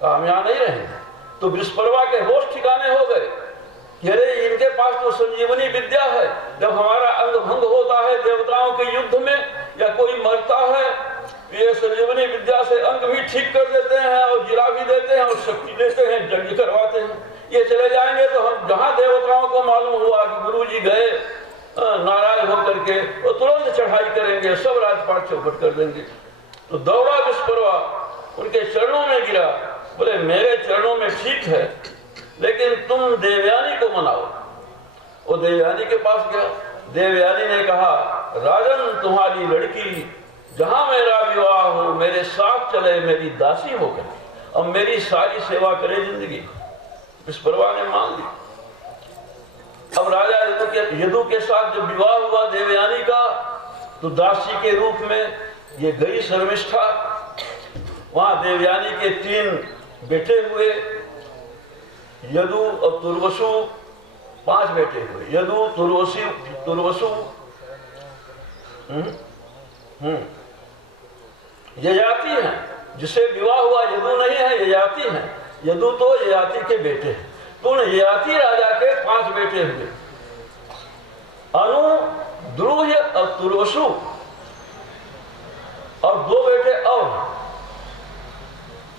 हम यहाँ नहीं रहेंगे। तो विस्परवा के होश ठिकाने हो गए कि अरे इनके पास तो संजीवनी विद्या है, जब हमारा अंग भंग होता है देवताओं के युद्ध में या कोई मरता है, ये संजीवनी विद्या से अंग भी ठीक कर देते हैं और जिला भी देते हैं और शक्ति देते हैं, यज्ञ करवाते हैं। ये चले जाएंगे तो हम जहाँ देवताओं को मालूम हुआ कि गुरु जी गए नाराज होकर के, वो तुरंत चढ़ाई करेंगे, सब राजपाट चौपट कर देंगे। तो दौड़ा विस्परवा, उनके चरणों में गिरा, बोले मेरे चरणों में ठीक है, लेकिन तुम देवयानी को मनाओ। वो देवयानी के पास गया। देवयानी ने कहा, राजन तुम्हारी लड़की जहां मेरा विवाह हो मेरे साथ चले, मेरी दासी होकर और मेरी सारी सेवा करे जिंदगी। विस्परवा ने मान ली। अब राजा यदु के साथ जब विवाह हुआ देवयानी का, तो दासी के रूप में ये गई शर्मिष्ठा। वहां देवयानी के 3 बेटे हुए, यदु और तुर्वसु, 5 बेटे हुए, यदु तुर्वसु ययाति हैं। जिसे विवाह हुआ यदु नहीं है, ययाति हैं। यदु तो ययाति के बेटे हैं। तो ययाति राजा के 5 बेटे हुए, अनु, द्रुह्य और तुर्वसु, और 2 बेटे और।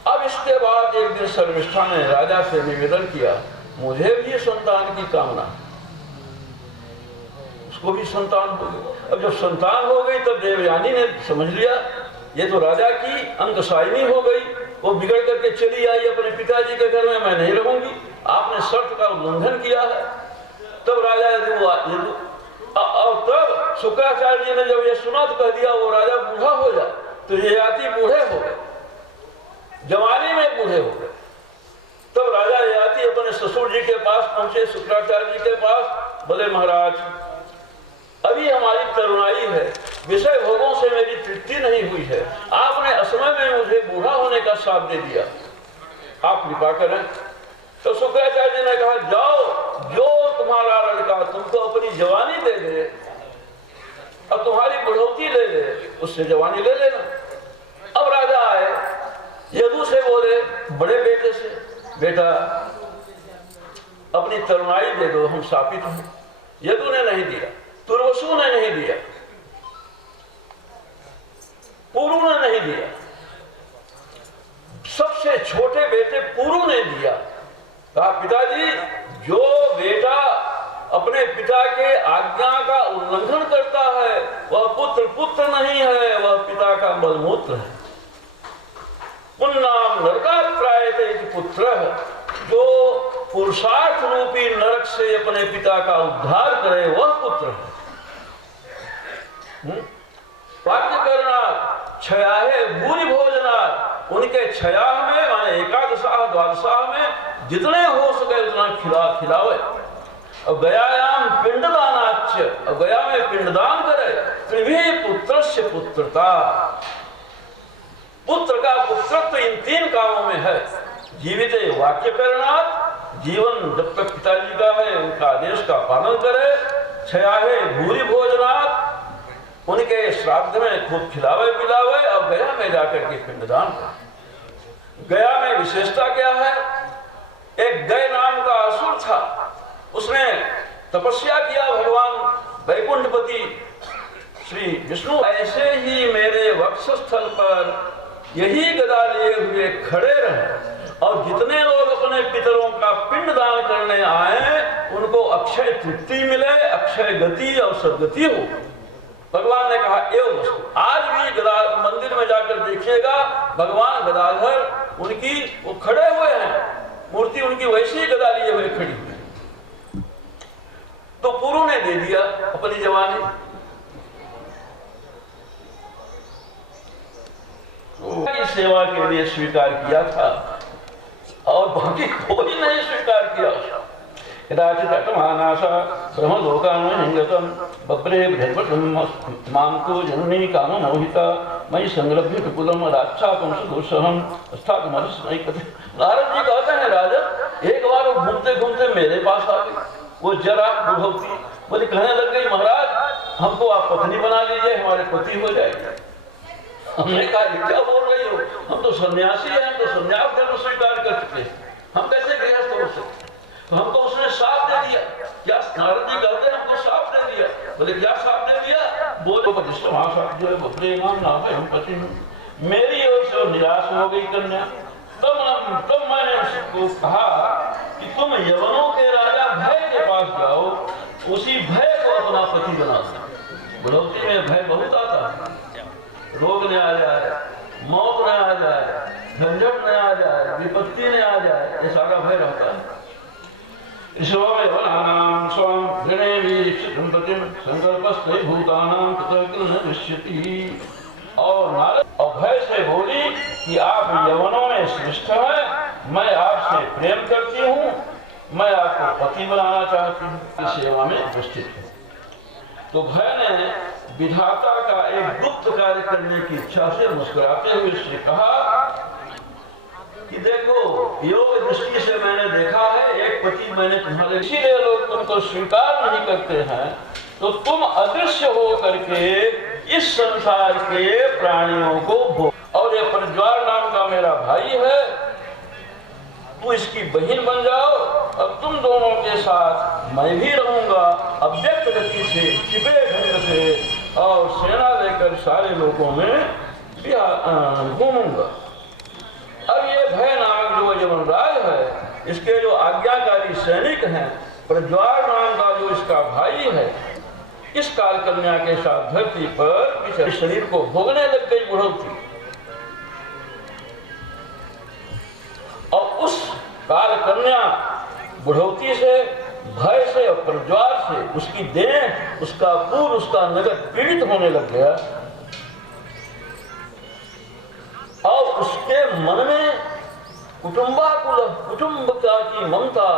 अब इसके बाद एक दिन शर्मिष्ठा ने राजा से निवेदन किया, मुझे भी संतान की कामना। उसको भी संतान हो गई। अब जब संतान हो गई तब देवयानी ने समझ लिया ये तो राजा की अंकसायनी हो गई, वो बिगड़ करके चली आई अपने पिताजी के घर में, मैं नहीं रहूंगी, आपने शर्त का उल्लंघन किया है। तब राजा और तब शुक्राचार्य जी ने जब ये सुना तो कह दिया वो राजा बूढ़ा हो जाए। तो ये ययाति बूढ़े हो गए, जवानी में बूढ़े हो गए। तब राजा ययाति अपने ससुर जी के पास पहुंचे, शुक्राचार्य जी के पास। बोले महाराज, अभी हमारी तरुणाई है, विषय भोगों से मेरी तृप्ति नहीं हुई है, आपने असमय में मुझे बूढ़ा होने का साथ दे दिया, आप कृपा करें। तो शुक्राचार्य जी ने कहा, जाओ, जो तुम्हारा लड़का तुमको अपनी जवानी दे दे और तुम्हारी बुढ़ौती ले ले, उससे जवानी ले लेना। अब राजा आए, यदु से बोले बड़े बेटे से, बेटा अपनी तरुणाई दे दो, हम शापित हैं। यदु ने नहीं दिया, तुर्वसु ने नहीं दिया, पुरु ने नहीं दिया, सबसे छोटे बेटे पुरु ने दिया। कहा, पिताजी, जो बेटा अपने पिता के आज्ञा का उल्लंघन करता है वह पुत्र नहीं है, वह पिता का मलमूत्र है। पुन्नाम नरकात्रायते इति पुत्रः, जो पुरुषार्थ रूपी नरक से अपने पिता का उद्धार करे वह पुत्र है। वाक्य करना छया है भूरि भोजनात्, उनके छया में माने एकादशाह द्वादशाह में जितने हो सके उतना खिलावे। और गयायाम पिंडदानाच्च, और गया में पिंडदान करे। त्रिभी पुत्रस्य पुत्रता, पुत्र का पुत्रत्व इन 3 कामों में है। जीवित वाक्य करनात्, जीवन जब तक पिताजी का है उनका आदेश का पालन करे। छया है भूरि भोजनात्, उनके श्राद्ध में खूब खिलावे पिलावे। और गया में जाकर के पिंडदान करे। गया में विशेषता क्या है? एक गय नाम का असुर था, उसने तपस्या किया भगवान वैकुंठपति श्री विष्णु, ऐसे ही मेरे वक्षस्थल पर यही गदा लिए हुए खड़े रहे और जितने लोग अपने पितरों का पिंडदान करने आए उनको अक्षय तृप्ति मिले, अक्षय गति और सदगति हो। भगवान ने कहा एवं वस्तु। आज भी गदा मंदिर में जाकर देखिएगा, भगवान गदाधर उनकी वो खड़े हुए हैं, मूर्ति उनकी वैसी ही गदा लिए हुए खड़ी हुई। तो पुरु ने दे दिया अपनी जवानी। सेवा के लिए स्वीकार किया था और बाकी कोई नहीं स्वीकार किया। कदाचित् ब्रह्मलोकानुहिंगतं बब्रे मां जननी काममोहिता मयि संलभ्य विपुलम राक्षापं सुदुस्सहं स्थातुमर्हसि। नारद जी कहते हैं, राजन एक बार वो घूमते घूमते मेरे पास आ गई, वो जरा बुढ़ौती बोली, कहने लग गई, महाराज हमको आप पत्नी बना लीजिए, हमारे पति हो जाएंगे। हमने कहा क्या बोल रही हो, हम तो सन्यासी हैं, हम तो सन्यास धर्म स्वीकार सकते, हम कैसे गृहस्थ हो सकते? तो हमको उसने साथ दे दिया। क्या नारद जी कहते हैं हमको साथ दे दिया? बोले क्या साथ दे दिया? बोलो मेरी ओर से निराश हो गई कन्या। तब मैंने उसको कहा कि तुम यवनों के राजा भय के पास जाओ, उसी भय को अपना पति बना दो। बुढ़ौती में भय बहुत आता है, रोग न आ जाए, मौत न आ जाए, झंझट न आ जाए, विपत्ति न आ जाए, ये सारा भय रहता है। और नारद अभय से बोली कि आप यवनों में श्रेष्ठ हैं, मैं आपसे प्रेम करती हूँ, मैं आपको पति बनाना चाहती हूँ, इस सेवा में उपस्थित हूँ। तो भय ने विधाता का एक गुप्त कार्य करने की इच्छा से मुस्कुराते हुए उसने कहा कि देखो, योग दृष्टि से मैंने देखा है, एक पति मैंने तुम्हारे, इसीलिए लोग तुमको स्वीकार नहीं करते हैं, तो तुम अदृश्य हो करके इस संसार के प्राणियों को भोग। और ये प्रज्वाल नाम का मेरा भाई है, तू इसकी बहन बन जाओ, और तुम दोनों के साथ मैं भी रहूंगा, अव्यक्त गति से, छिपे ढंग से, और सेना लेकर सारे लोगों में घूमूंगा। अब ये भय नामक जो यमराज है, इसके जो आज्ञाकारी सैनिक हैं, प्रज्वाल नाम का जो इसका भाई है, इस काल कन्या के साथ धरती पर इस शरीर को भोगने लग गई बुढ़ौती। और उस काल कन्या बुढ़ौती से, भय से और प्रज्वाल से उसकी देह, उसका पूर्व, उसका नगर पीड़ित होने लग गया। और उसके मन में कुटुंबाकुल, कुटुंबता की ममता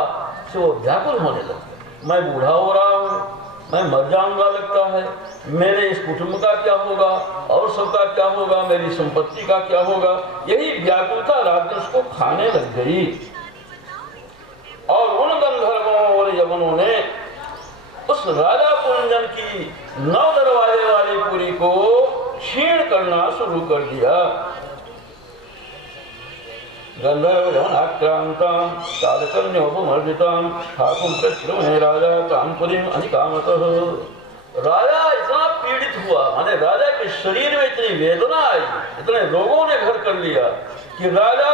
से वो व्याकुल होने लग गया। मैं बूढ़ा हो रहा हूँ, मैं मर जाऊंगा लगता है, मेरे इस कुटुंब का क्या होगा, और सबका क्या होगा, मेरी संपत्ति का क्या होगा, यही व्याकुलता रात दिन उसको खाने लग गई। और उन गंधर्वों और यवनों ने उस राजा कुंजन की 9 दरवाजे वाली पुरी को क्षीण करना शुरू कर दिया। गंधर्वयवनाक्रांतां कालकन्योपमर्दितां ठाकुर प्रश्रमे राजा कामपुरीं अनिकामतः। राजा इतना पीड़ित हुआ, माने राजा के शरीर में इतनी वेदना आई, इतने रोगों ने घर कर लिया कि राजा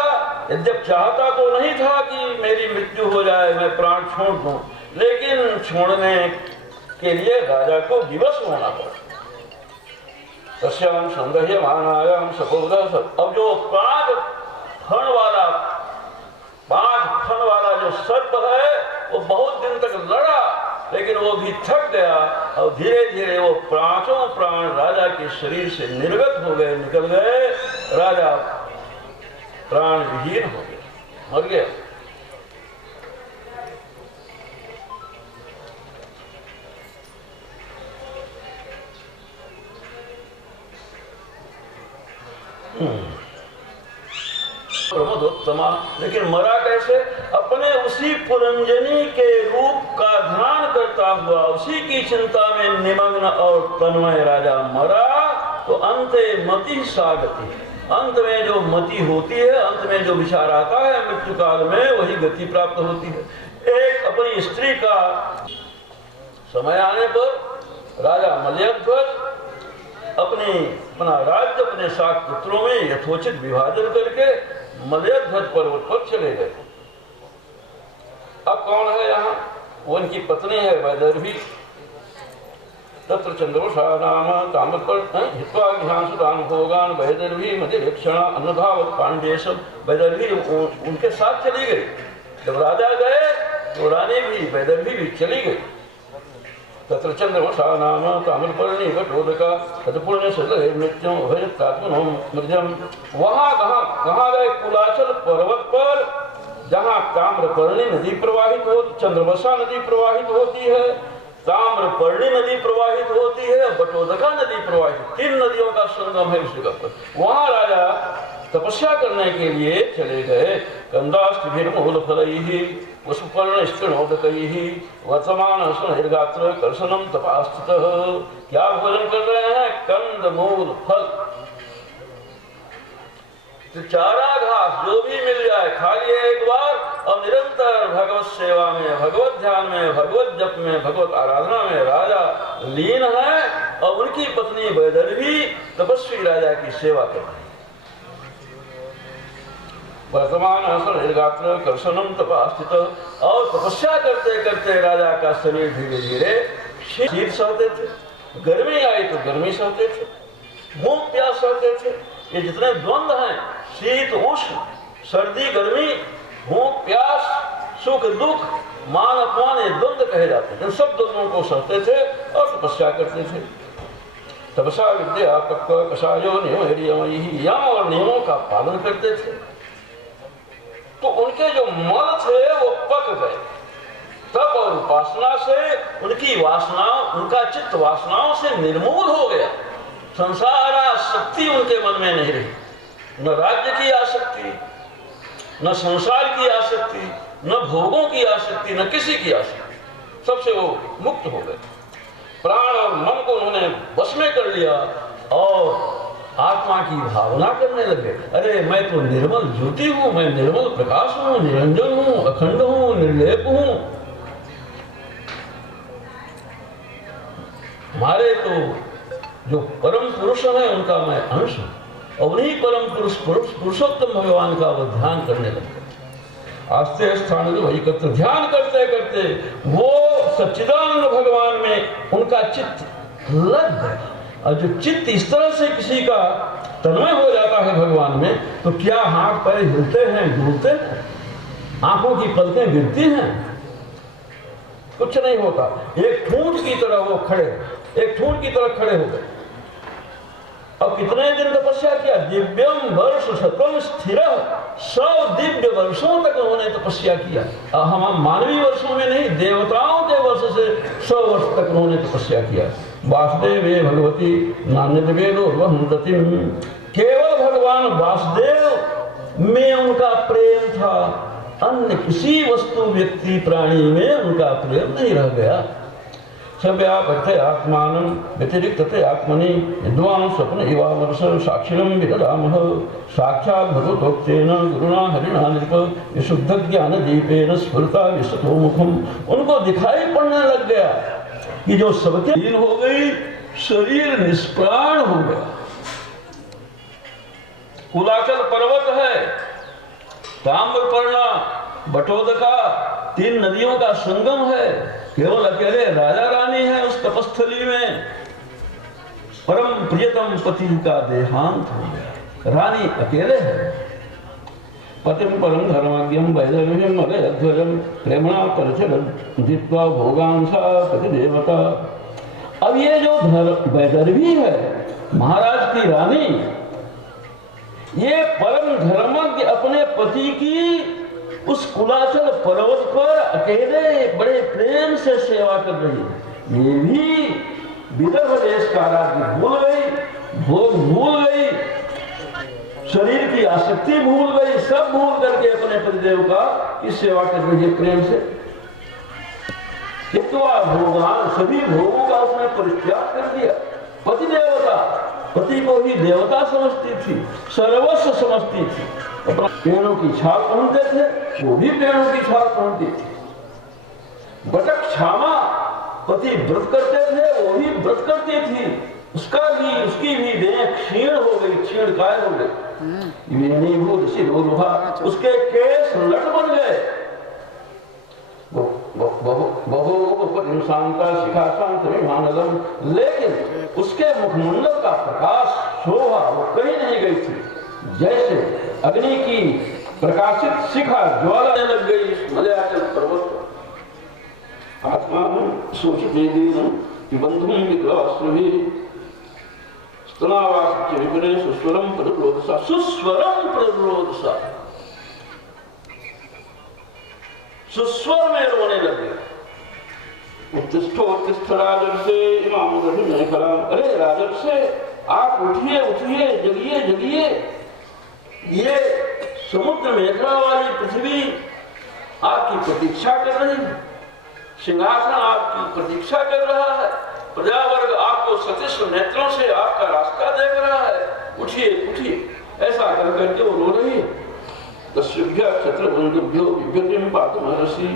जब चाहता तो नहीं था कि मेरी मृत्यु हो जाए, मैं प्राण छोड़ दूं, लेकिन छोड़ने के लिए राजा को विवश होना पड़ा। तस्यां संग्रह्यमानायां सपोदः। अब जो 5 फण वाला जो सर्प है, वो बहुत दिन तक लड़ा, लेकिन वो भी थक गया, और धीरे धीरे वो 5 प्राण राजा के शरीर से निर्गत हो गए, निकल गए। राजा प्राण विहीन हो गया, मर गया। प्रमोदोत्तमा, लेकिन मरा कैसे? अपने उसी पुरंजनी के रूप का ध्यान करता हुआ, उसी की चिंता में निमग्न और तन्मय राजा मरा। तो अंते मति सागति, अंत में जो मति होती है, अंत में जो विचार आता है मृत्यु काल में, वही गति प्राप्त होती है। एक अपनी स्त्री का समय आने पर राजा मलयध्वज अपना राज्य अपने 7 पुत्रों में यथोचित विभाजन करके मलयध्वज पर्वत पर चले गए। अब कौन है यहाँ? वो उनकी पत्नी है वैदर्भी। तत्र चंद्रवशा नाम ताम्रपर्णी हित्वा ज्ञानसुतान् भोगान् वैदर्भी मध्यक्षण अन्नधावत् पांडेयम्। वैदर्भी उनके साथ चली गई। जब राजा गए तो रानी भी, वैदर्भी भी चली गई। तत्र चंद्रवशा नाम ताम्रपर्णी घटोदका तत्पुण्य सदय मृत्युं भयत्तात्मनो मृजम। वहां कहाँ गए? कुलाचल पर्वत पर, जहाँ ताम्रपर्णी नदी प्रवाहित होती, चंद्रवशा नदी प्रवाहित होती है, ताम्रपर्णी नदी प्रवाहित होती है, बटोदका नदी प्रवाहित, 3 नदियों का संगम है उस जगह पर। वहां राजा तपस्या करने के लिए चले गए। कंदास्त्रिभिर्मूलफलैः पुष्पपर्णस्तृणोदकैः वर्तमान सुनैर्गात्र कर्षणं तपास्थितः। क्या भोजन कर रहे हैं? कंद मूल फल, तो चारा घास जो भी मिल जाए खा लिए एक बार, भगवत सेवा में, भगवत ध्यान में, भगवत जप में, भगवत आराधना में राजा लीन है और उनकी पत्नी वैदर्भी तपस्वी राजा की सेवा कर रही। वर्तमान गात्र कर्षणम तपास्थित, और तपस्या करते करते राजा का शरीर धीरे धीरे शीत सहते थे, गर्मी आई तो गर्मी सहते थे, भूख प्यास सहते थे। ये जितने द्वंद्व हैं, शीत उष्ण, सर्दी गर्मी, भूख प्यास, सुख दुख, मान अपमान, ये द्वंद्व कहे जाते हैं। इन सब द्वंद्वों को सहते थे और तपस्या करते थे। तपस्या विद्या कषायो नियम, यम और नियमों का पालन करते थे। तो उनके जो मल थे वो पक गए। तप और उपासना से उनकी वासनाओं, उनका चित्त वासनाओं से निर्मूल हो गया। संसार आसक्ति उनके मन में नहीं रही, न राज्य की आसक्ति, न संसार की आसक्ति, न भोगों की आसक्ति, न किसी की आसक्ति, सबसे वो मुक्त हो गए। प्राण और मन को उन्होंने बस में कर लिया और आत्मा की भावना करने लगे। अरे मैं तो निर्मल ज्योति हूं, मैं निर्मल प्रकाश हूं, निरंजन हूं, अखंड हूं, निर्लेप हूं। हमारे तो जो परम पुरुष है उनका मैं अंश हूं, और उन्हीं परम पुरुषोत्तम भगवान का वो ध्यान करने लगे। आस्ते स्थान वही करते, ध्यान करते करते वो सच्चिदानंद भगवान में उनका चित्त लग गया। और जो चित्त इस तरह से किसी का तन्मय हो जाता है भगवान में, तो क्या हाथ पैर हिलते हैं, डूबते हैं, आंखों की पलकें गिरती हैं, कुछ नहीं होता। एक ठूंठ की तरह वो खड़े, एक ठूंठ की तरह खड़े हो गए। और कितने दिन तपस्या किया? दिव्यम वर्ष शतम स्थिर, 100 दिव्य वर्षों तक उन्होंने तपस्या किया। हम मानवीय वर्षों में नहीं, देवताओं के वर्ष से 100 वर्ष तक उन्होंने तपस्या किया। वासुदेवे भगवती नान्यदेवेदो वहंतिम, केवल भगवान वासुदेव में उनका प्रेम था, अन्य किसी वस्तु व्यक्ति प्राणी में उनका प्रेम नहीं रह गया। सव्यापत्ते आत्मानं व्यतिरिक्तते आत्मनि विद्वान स्वप्न इवामर्ष साक्षिणं विददामः, साक्षात् भगवतोक्तेन गुरुणा हरिणा नृप विशुद्ध ज्ञान दीपेन स्फुरता विशतो मुखम। उनको दिखाई पड़ने लग गया कि जो सबके लीन हो गई, शरीर निष्प्राण हो गया। कुलाचल पर्वत है, ताम्रपर्णा, बटोदका, 3 नदियों का संगम है, केवल अकेले राजा रानी है उस तपस्थली में। परम प्रियतम पति का देहांत हो गया, रानी अकेले है। पतिम परम धर्मज्ञम वैदर्भ्यम अध्वजम प्रेमणा परचरन जित्वा भोगांसा पति देवता। अब ये जो वैदर्भी है, महाराज की रानी, ये परम धर्मज्ञ अपने पति की उस कुलाचल पर्वत पर अकेले बड़े प्रेम से सेवा कर रही है। ये भी विदर्भ देश का राज्य भूल गई, भोग भूल गई, शरीर की आसक्ति भूल गई, सब भूल करके अपने पतिदेव का की सेवा कर रही है प्रेम से। भोगान, सभी भोगों का उसने परित्याग कर दिया। पति देवता, पति को ही देवता समझती थी, सर्वस्व समझती थी। अपना पेड़ों की छाल पहनते थे, वो भी पेड़ों की छाल पहनती थी। बटक क्षमा, पति व्रत करते थे, वो भी व्रत करती थी। उसकी भी देह क्षीण हो गई, क्षीण काय हो गई, उसके केस लट बन गए। लेकिन उसके मुखमंडल का प्रकाश, शोभा वो कहीं नहीं गई थी। जैसे अग्नि की प्रकाशित शिखा ज्वाला लग गई मलयाचल पर्वत। आत्मा सोचते बंधुम विग्रही स्तनावास विपरे सुस्वरम प्ररोदसा, सुस्वरम प्ररोदसा, सुस्वर में रोने लगे। अरे राजर्षि से आप उठिए उठिए, जगिए जगिए, ये समुद्र मेखला वाली पृथ्वी आपकी प्रतीक्षा कर रही है, सिंहासन आपकी प्रतीक्षा कर रहा है, प्रजावर्ग आपको सतीश नेत्रों से आपका रास्ता देख रहा है। उठिए उठिए, ऐसा कर करके वो रो रही है। तस्भ्य क्षत्रवंदुभ्यो विभ्यतिम पातुमहर्षि।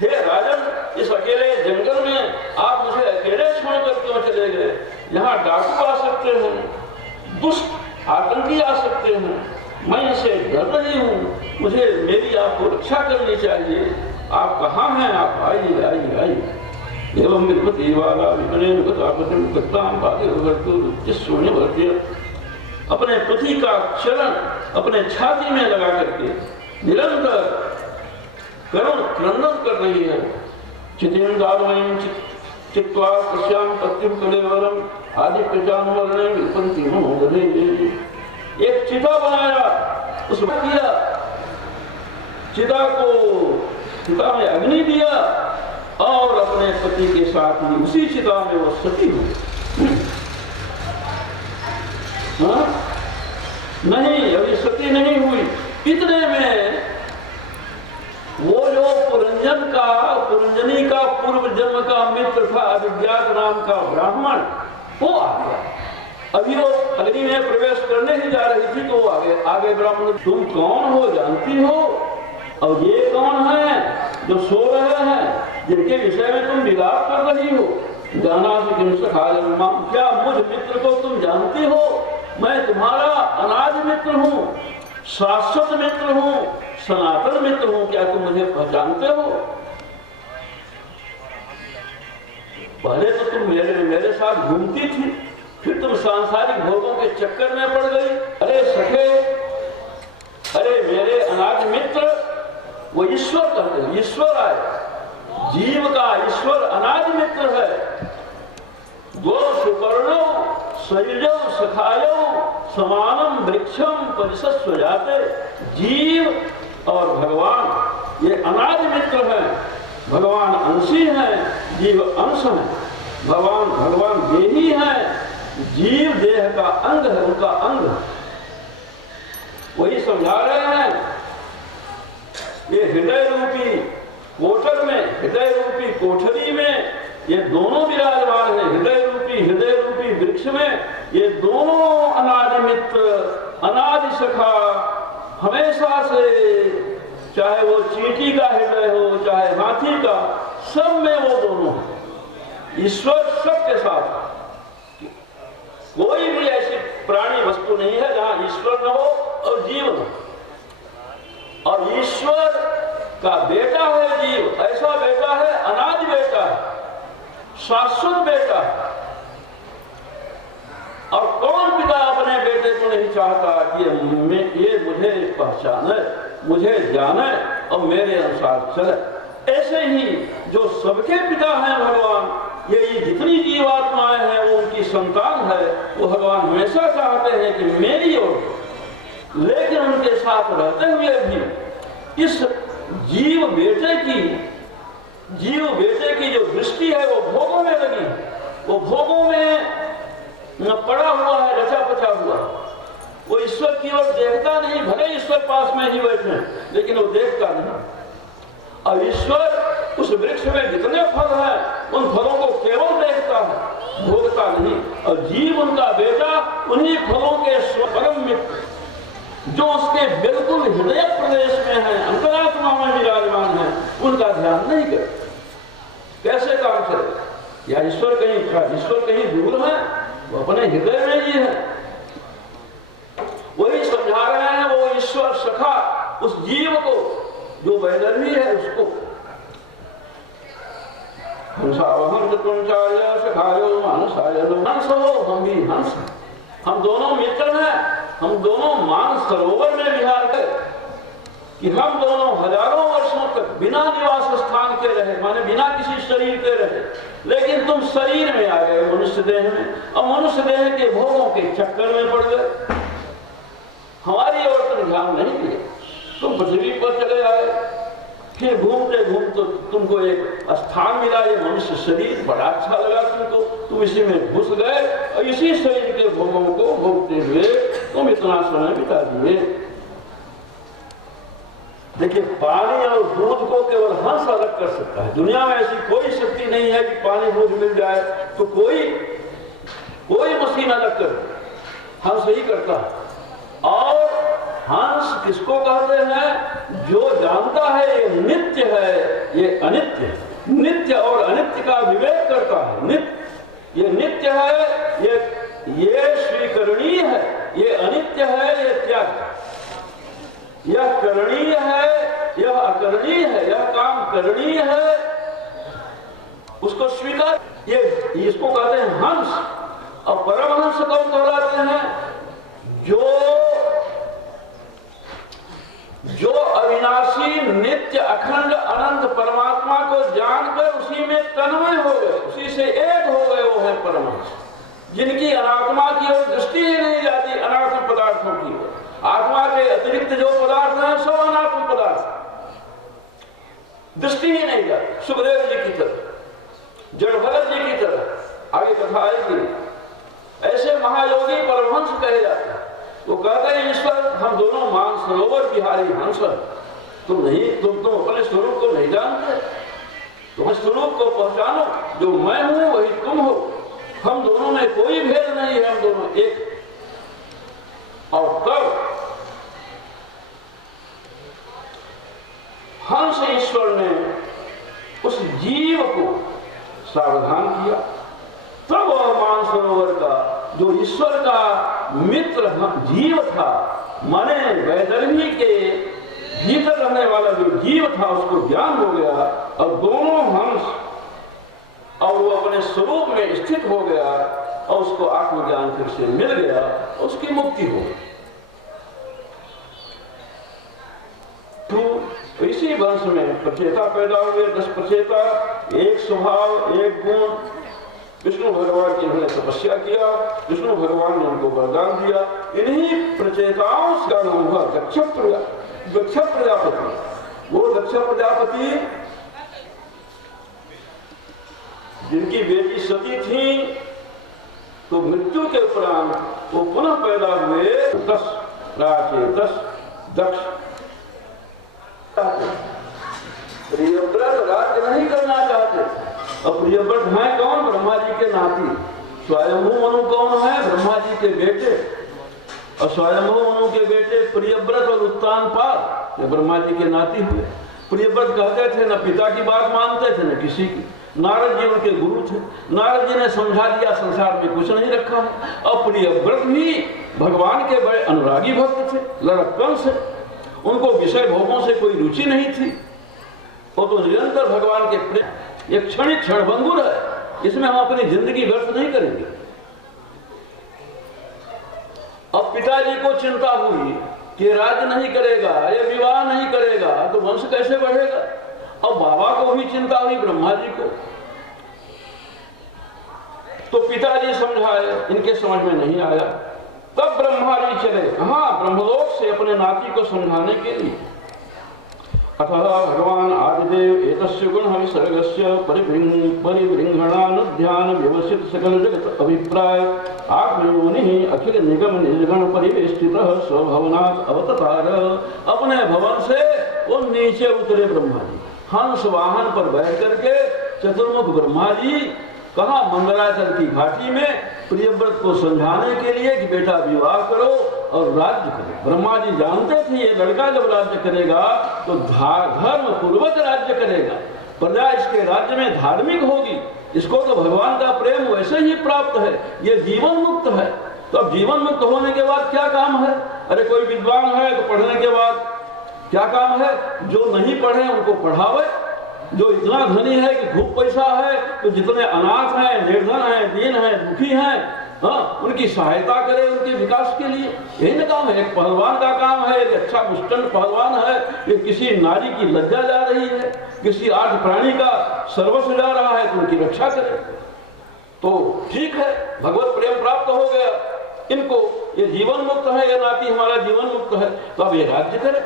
हे राजन, इस अकेले जंगल में आप मुझे अकेले छोड़कर क्यों चले गए? यहाँ डाकू आ सकते हैं, दुष्ट आतंकी आ सकते हैं, मैं इनसे डर रही हूँ, मुझे मेरी आपको रक्षा करनी चाहिए। आप कहाँ हैं? आप आइए आइए आइए। एवं विपत्ति वाला विपणेन गतापतिम गताम बाधे सोने भरते अपने पति का चरण अपने छाती में लगा करके निरंतर करुण क्रंदन कर रही है। चितेन्द्रावयं चित्वा तस्यां पत्युं कलेवरम आदित्यजान वर्णे विपन्ति मनोदरे। एक चिता बनाया, उसमें किया, चिता में अग्नि दिया और अपने पति के साथ ही उसी चिता में वो सती हुई। नहीं, अभी सती नहीं हुई। इतने में वो जो पुरंजनी का पूर्व जन्म का मित्र था अभिज्ञात नाम का ब्राह्मण, वो आ गया। अभी वो अग्नि में प्रवेश करने ही जा रही थी तो वो आगे ब्राह्मण, तुम कौन हो जानती हो? और ये कौन है जो सो रहे हैं, जिनके विषय में तुम विलाप कर रही हो? जाना से किम सखायम, क्या मुझ मित्र को तुम जानती हो? मैं तुम्हारा अनादि मित्र हूँ, शाश्वत मित्र हूँ, सनातन मित्र हूँ। क्या तुम मुझे पहचानते हो? पहले तो तुम मेरे साथ घूमती थी, फिर तुम सांसारिक भोगों के चक्कर में पड़ गई। अरे सखे, अरे मेरे अनादि मित्र, वो ईश्वर कहते हैं, ईश्वर आए, जीव का ईश्वर अनादि मित्र है। दो सुपर्णो सयुजो सखायो समानम वृक्षम परिसस्व जाते। जीव और भगवान ये अनादि मित्र हैं। भगवान अंशी हैं, जीव अंश हैं। भगवान देही हैं, जीव देह का अंग है, उनका अंग। वही समझा रहे हैं। ये हृदय रूपी कोठर में, हृदय रूपी कोठरी में ये दोनों विराजमान है। हृदय रूपी वृक्ष में ये दोनों अनादि मित्र, अनादि सखा, हमेशा से, चाहे वो चींटी का हृदय हो, चाहे हाथी का, सब में वो दोनों है। ईश्वर सबके साथ। कोई भी ऐसी प्राणी वस्तु नहीं है जहां ईश्वर न हो और जीव न हो। और ईश्वर का बेटा है जीव, ऐसा बेटा है, अनादि बेटा है, शाश्वत बेटा। और कौन पिता अपने बेटे को नहीं चाहता कि ये मुझे पहचाने, मुझे जाने और मेरे अनुसार चले। ऐसे ही जो सबके पिता हैं भगवान, ये जितनी जीवात्माएं हैं वो उनकी संतान है। वो भगवान हमेशा चाहते हैं कि मेरी ओर, लेकिन उनके साथ रहते हुए भी इस जीव बेटे की जो दृष्टि है वो भोगों में लगी, वो भोगों में न पड़ा हुआ है, रचा पचा हुआ। वो ईश्वर की ओर देखता नहीं, भले ईश्वर पास में ही बैठे, लेकिन वो देखता नहीं। और ईश्वर उस वृक्ष में जितने फल हैं उन फलों को केवल देखता है, भोगता नहीं। और जीव उनका बेटा उन्हीं फलों के परम मित्र, जो उसके बिल्कुल हृदय प्रदेश में है, अंतरात्मा में विराजमान है, उनका ध्यान नहीं करते। कैसे काम चले? या ईश्वर कहीं दूर है, वो अपने हृदय में ही है। वही समझा रहे हैं वो ईश्वर सखा उस जीव को जो वैदर्भी है उसको। हंस हो, हम भी हंस, हम दोनों मित्र हैं। हम दोनों मान सरोवर में विहार करें कि हम दोनों हजारों वर्षों तक बिना निवास स्थान के रहे, माने बिना किसी शरीर के रहे, लेकिन तुम शरीर में आ गए, मनुष्य देह में, और मनुष्य देह के भोगों के चक्कर में पड़ गए। हमारी ओर तुम ध्यान नहीं दिए, तुम पृथ्वी पर चले आए, फिर घूमते घूमते तुमको एक स्थान मिला, ये मनुष्य शरीर बड़ा अच्छा लगा तुमको, तुम इसी में घुस गए और इसी शरीर के भोगों को भोगते हुए तुम इतना समय बिता दिए। देखिए, पानी और दूध को केवल हंस अलग कर सकता है। दुनिया में ऐसी कोई शक्ति नहीं है कि पानी दूध मिल जाए तो कोई मशीन अलग कर, हंस ही करता है। और हंस किसको कहते हैं? जो जानता है ये नित्य है, ये अनित्य है, नित्य और अनित्य का विवेक करता है। नित्य, ये नित्य है, ये स्वीकरणीय है, ये अनित्य है, ये त्याग, यह करणीय है, यह अकरणीय है, यह काम करणीय है, उसको स्वीकार, ये इसको कहते हैं हंस। और परमहंस कौन कहलाते हैं? जो अविनाशी नित्य अखंड अनंत परमात्मा को जानकर उसी में तन्मय हो गए, उसी से एक हो गए, वो है परमहंस। जिनकी अनात्मा की ओर दृष्टि ही नहीं जाती, अनात्म पदार्थों की ओर। आत्मा के अतिरिक्त जो पदार्थ हैं सब अनात्म पदार्थ, दृष्टि ही नहीं जाती। सुखदेव जी की तरह, जड़ भगत जी की तरह, आगे कथा आएगी। ऐसे महायोगी परमहंस कहे जाते हैं। वो कहते हैं ईश्वर हम दोनों मानसरोवर बिहारी हंस। तुम अपने स्वरूप को नहीं जानते, तुम स्वरूप को पहचानो, जो मैं हूं वही तुम हो, हम दोनों में कोई भेद नहीं है, हम दोनों एक। और तब हंस ईश्वर ने उस जीव को सावधान किया। तब वह मानसरोवर का जो ईश्वर का मित्र जीव था, माने वैदर्भी के भीतर रहने वाला जो जीव था, उसको ज्ञान हो गया और दोनों हंस और वो अपने स्वरूप में स्थित हो गया और उसको आत्मज्ञान फिर से मिल गया, उसकी मुक्ति हो गई। तो इसी वंश में प्रचेता पैदा हुए, 10 प्रचेता, एक स्वभाव, एक गुण। विष्णु भगवान की उन्होंने तपस्या किया, विष्णु भगवान ने उनको वरदान दिया। इन्हीं प्रचेताओं का नाम हुआ दक्ष प्रजापति। वो दक्ष प्रजापति जिनकी बेटी सती थी, तो मृत्यु के उपरांत वो पुनः पैदा हुए 10 राजे, 10 दक्ष। प्रियव्रत राज्य नहीं करना चाहते। और प्रियव्रत है कौन? ब्रह्मा जी के नाती। स्वयंभू मनु कौन है? ब्रह्मा जी के बेटे। और स्वयंभू मनु के बेटे प्रियव्रत और उत्तानपाद, ये ब्रह्मा जी के नाती हुए। प्रियव्रत कहते थे न पिता की बात मानते थे न किसी की। नारद जी उनके गुरु थे। नारद जी ने समझा दिया संसार में कुछ नहीं रखा है। और प्रियव्रत भी भगवान के बड़े अनुरागी भक्त थे, लड़कपन से। उनको विषय भोगों से कोई रुचि नहीं थी। वो तो निरंतर भगवान के प्रेम, एक क्षणिक क्षणभंगुर है, इसमें हम अपनी जिंदगी व्यर्थ नहीं करेंगे। अब पिताजी को चिंता हुई कि राज्य नहीं करेगा, ये विवाह नहीं करेगा, तो वंश कैसे बढ़ेगा। अब बाबा को भी चिंता हुई, ब्रह्मा जी को। तो पिताजी समझाए, इनके समझ में नहीं आया। तब ब्रह्मा जी चले कहाँ? ब्रह्मलोक से अपने नाती को समझाने के लिए। अतः भगवान आदिदेव एतस्य गुण विसर्गस्य परिवृंघणानुध्यान व्यवसित सकल जगत अभिप्राय आत्मयोनि अखिल निगम निर्गण परिवेष्टितः स्वभवनात् अवतार। अपने भवन से वो नीचे उतरे ब्रह्मा जी, हंस वाहन पर बैठ करके। चतुर्मुख ब्रह्मा जी कहा? मंगलाचल की घाटी में प्रियव्रत को समझाने के लिए कि बेटा विवाह करो और राज्य करो। ब्रह्मा जी जानते थे ये लड़का जब राज्य करेगा तो धर्म पूर्वक राज्य करेगा, प्रजा इसके राज्य में धार्मिक होगी, इसको तो भगवान का प्रेम वैसे ही प्राप्त है, ये जीवन मुक्त है। तो अब जीवन मुक्त होने के बाद क्या काम है? अरे कोई विद्वान है तो पढ़ने के बाद क्या काम है? जो नहीं पढ़े उनको पढ़ावे। जो इतना धनी है कि खूब पैसा है, तो जितने अनाथ हैं, निर्धन हैं, दीन हैं, दुखी हैं, हाँ, उनकी सहायता करे उनके विकास के लिए। यही ना काम है। एक पहलवान का काम है, एक अच्छा मुस्टंड पहलवान है, ये किसी नारी की लज्जा जा रही है, किसी आर्थ प्राणी का सर्वस्व जा रहा है, तो उनकी रक्षा करे। तो ठीक है, भगवत प्रेम प्राप्त हो गया इनको, ये जीवन मुक्त है, ये नाती हमारा जीवन मुक्त है, तो अब ये राज्य करे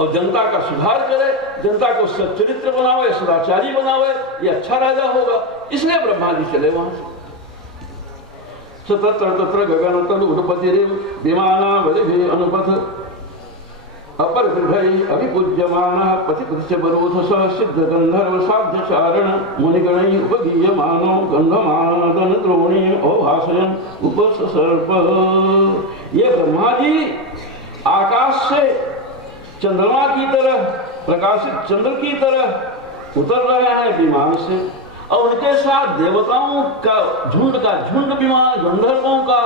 और जनता का सुधार करे, जनता को सच्चरित्र बनावे, सदाचारी बनावे, ये अच्छा राजा होगा। इसलिए ब्रह्मा जी चले वहां से। तत्र तत्र गगन तलुपति विमाना बलिभिः अनुपथ अपरिभृभैः अभिपूज्यमानः पतिकृत्य बरोधसः सिद्ध गंधर्व साध्य चारण मुनिगणैः उपगीयमानो गंधमादन द्रोणी अभाषयन् उपससर्प। ये ब्रह्मा जी आकाश से चंद्रमा की तरह, प्रकाशित चंद्र की तरह उतर रहे हैं विमान से, और उनके साथ देवताओं का झुंड विमान, गंधर्वों का,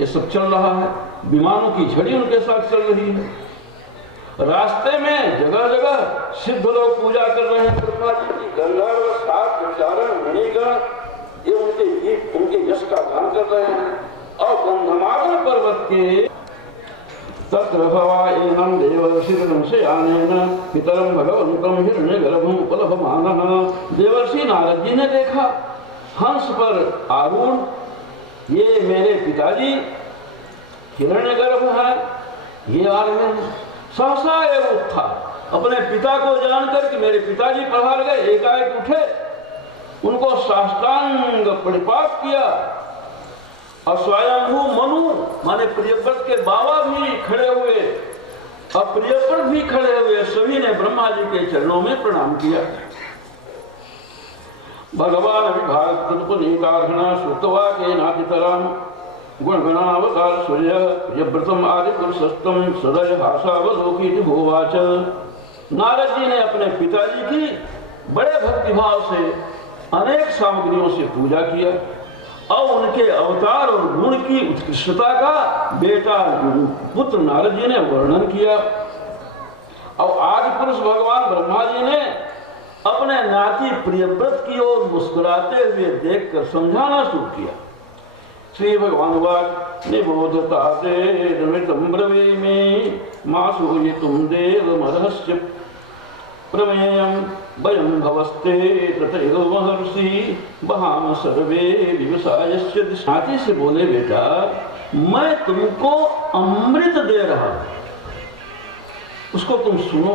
ये सब चल रहा है। विमानों की झड़ी उनके साथ चल रही है। रास्ते में जगह जगह सिद्ध लोग पूजा कर रहे हैं ब्रह्मा जी की। गंधर्व, सात विचारण, मणिगण, ये उनके गीत, उनके यश का गान कर रहे हैं। और गंधमादन पर्वत के तत्र भवाएनं देवर्षिगणं शयानेन पितरं भगवन्तं हिरण्यगर्भं उपलभमानः। देवर्षि नारद जी ने देखा हंस पर आरूढ़ ये मेरे पिताजी हिरण्यगर्भ है, ये आ रहे हैं। सहसा एवं उत्था, अपने पिता को जानकर कि मेरे पिताजी पधार गए, एकाएक उठे, उनको साष्टांग प्रणिपात किया। और स्वयंभू मनु माने प्रियव्रत के बाबा भी खड़े हुए और प्रियव्रत भी खड़े हुए, सभी ने ब्रह्मा जी के चरणों में प्रणाम किया। भगवान अभिभाषण श्रुतवा के नातितराम गुणगणावतार सूर्य प्रियव्रतम आदि पुरुषस्तम सदय भाषावलोकी भोवाच। नारद जी ने अपने पिताजी की बड़े भक्तिभाव से अनेक सामग्रियों से पूजा किया और उनके अवतार और गुण की उत्कृष्टता का बेटा पुत्र नारद जी ने वर्णन किया। और आदि पुरुष भगवान ब्रह्मा जी ने अपने नाती प्रियव्रत की ओर मुस्कुराते हुए देखकर समझाना शुरू किया। श्री भगवान वाक निबोधता देवृतम ब्रवीमि मासूयितुम देवमर्हस्य प्रमेयं वयं भवस्ते तथैव महर्षि बहाम सर्वे विवसायस्य। साथी से बोले बेटा मैं तुमको अमृत दे रहा हूं, उसको तुम सुनो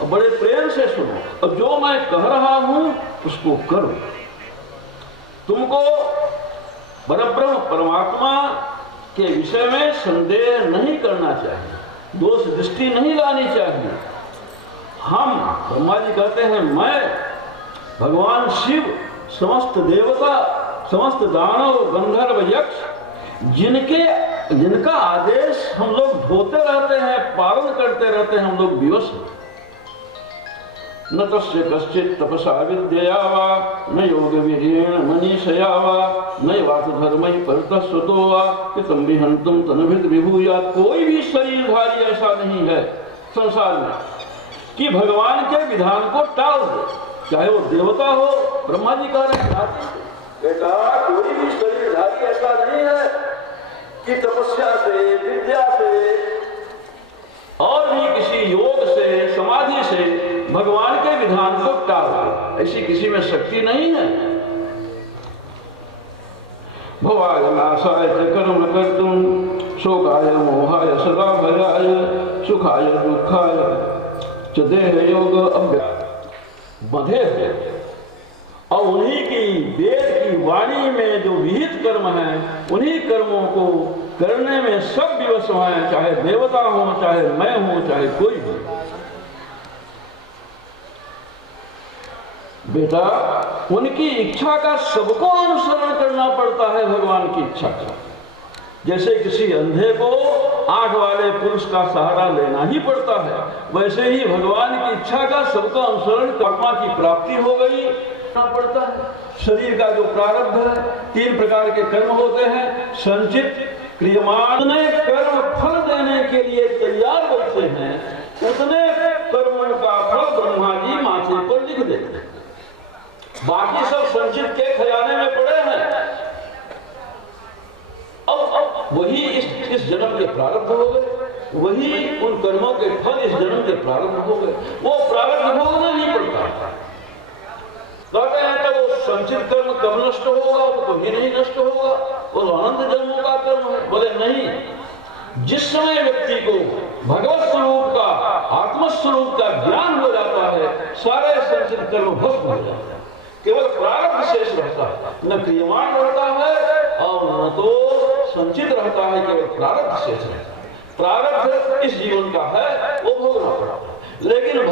और बड़े प्रेम से सुनो, और जो मैं कह रहा हूं उसको करो। तुमको परब्रह्म परमात्मा के विषय में संदेह नहीं करना चाहिए, दोष दृष्टि नहीं लानी चाहिए। हम ब्रह्मा जी कहते हैं मैं भगवान शिव, समस्त देवता, समस्त दानव, गंधर्व, यक्ष, जिनका आदेश हम लोग ढोते रहते हैं, पालन करते रहते हैं, हम लोग विवश हैं। न तस्य कश्चित् तपसा विद्यया वा न योग वीर्येण मनीषया वा नैवात धर्मैः परितः स्वतो वा पितम विहन्तुम तनभित विभूयात्। कोई भी शरीरधारी ऐसा नहीं है संसार में कि भगवान के विधान को टाल दे, चाहे वो देवता हो। ब्रह्मा जी कह रहे हैं बेटा कोई भी शरीरधारी ऐसा नहीं है कि तपस्या से, विद्या से और भी किसी योग से, समाधि से भगवान के विधान को टाल दे, ऐसी किसी में शक्ति नहीं है। भवाय नाशाय कर्म कर्तुम शोकाय मोहाय सदा भयाय सुखाय दुखाय च देह योग अभ्यास बंधे हैं। और उन्हीं की वेद की वाणी में जो विहित कर्म है, उन्हीं कर्मों को करने में सब विवश हैं, चाहे देवता हो, चाहे मैं हूं, चाहे कोई हो। बेटा उनकी इच्छा का सबको अनुसरण करना पड़ता है, भगवान की इच्छा का। जैसे किसी अंधे को आंख वाले पुरुष का सहारा लेना ही पड़ता है, वैसे ही भगवान की इच्छा का सबका अनुसरण, कर्मा की प्राप्ति हो गई पड़ता है। शरीर का जो प्रारब्ध है, 3 प्रकार के कर्म होते हैं, संचित, क्रियमान। कर्म फल देने के लिए तैयार बैठे हैं, उतने कर्मों का फल ब्रह्मा जी माथे पर लिख देते हैं। बाकी सब संचित के खजाने में पड़े हैं। अब वही इस जन्म के प्रारब्ध हो गए, वही उन कर्मों के फल इस जन्म के प्रारब्ध हो गए। वो प्रारब्ध भोगना नहीं पड़ता। कहते हैं तो वो संचित कर्म कब नष्ट होगा? वो कभी नहीं नष्ट होगा, वो अनंत जन्मों का कर्म है। बोले नहीं, जिस समय व्यक्ति को भगवत स्वरूप का, आत्म स्वरूप का ज्ञान हो जाता है, सारे संचित कर्म भस्म हो जाते हैं, केवल प्रारब्ध शेष रहता है, न क्रियमान रहता है और न तो संचित रहता है, केवल प्रारब्ध शेष रहता है। प्रारब्ध इस जीवन का है, वो भोगना पड़ता है। लेकिन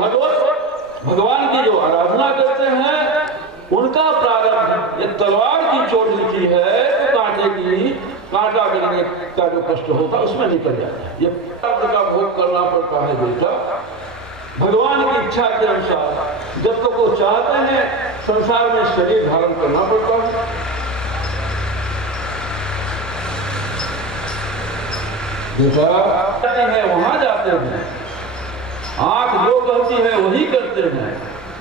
भगवान की जो आराधना करते हैं, उनका प्रारब्ध ये तलवार की चोट लिखी है तो कांटे की, कांटा गिरने का जो कष्ट होता है उसमें निकल जाता है। ये प्रारब्ध का पड़ता है बेटा, भगवान की इच्छा के अनुसार जब तक वो चाहते हैं संसार में शरीर धारण करना पड़ता है। बेटा है वहां जाते हैं, आंख जो कहती है वही करते हैं,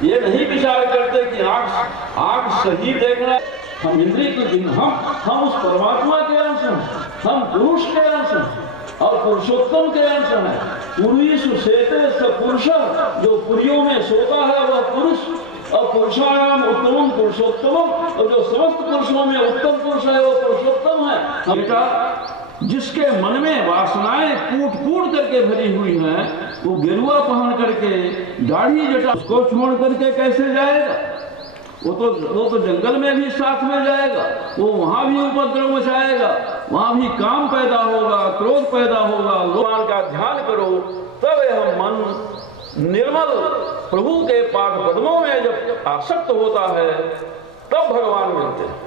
ये नहीं विचार करते कि आंख सही देखना। हम इंद्रिय के हम उस परमात्मा के अंश हैं, हम पुरुष के अंश हैं और पुरुषोत्तम के अंश हैं। पुरुषु सेते स पुरुष, जो पुरियों में सोता है वह पुरुष, और पुरुषाणाम उत्तमम पुरुषोत्तम, और जो समस्त पुरुषों में उत्तम पुरुष है वो पुरुषोत्तम है। बेटा जिसके मन में वासनाएं कूट कूट करके भरी हुई हैं, वो गेरुआ पहन करके दाढ़ी जटा उसको छोड़ करके कैसे जाएगा? वो तो जंगल में भी साथ में जाएगा, वो वहां भी उपद्रव मचाएगा, वहां भी काम पैदा होगा, क्रोध पैदा होगा। भगवान का ध्यान करो, तब यह मन निर्मल प्रभु के पाद पद्मों में जब आसक्त होता है तब भगवान मिलते हैं।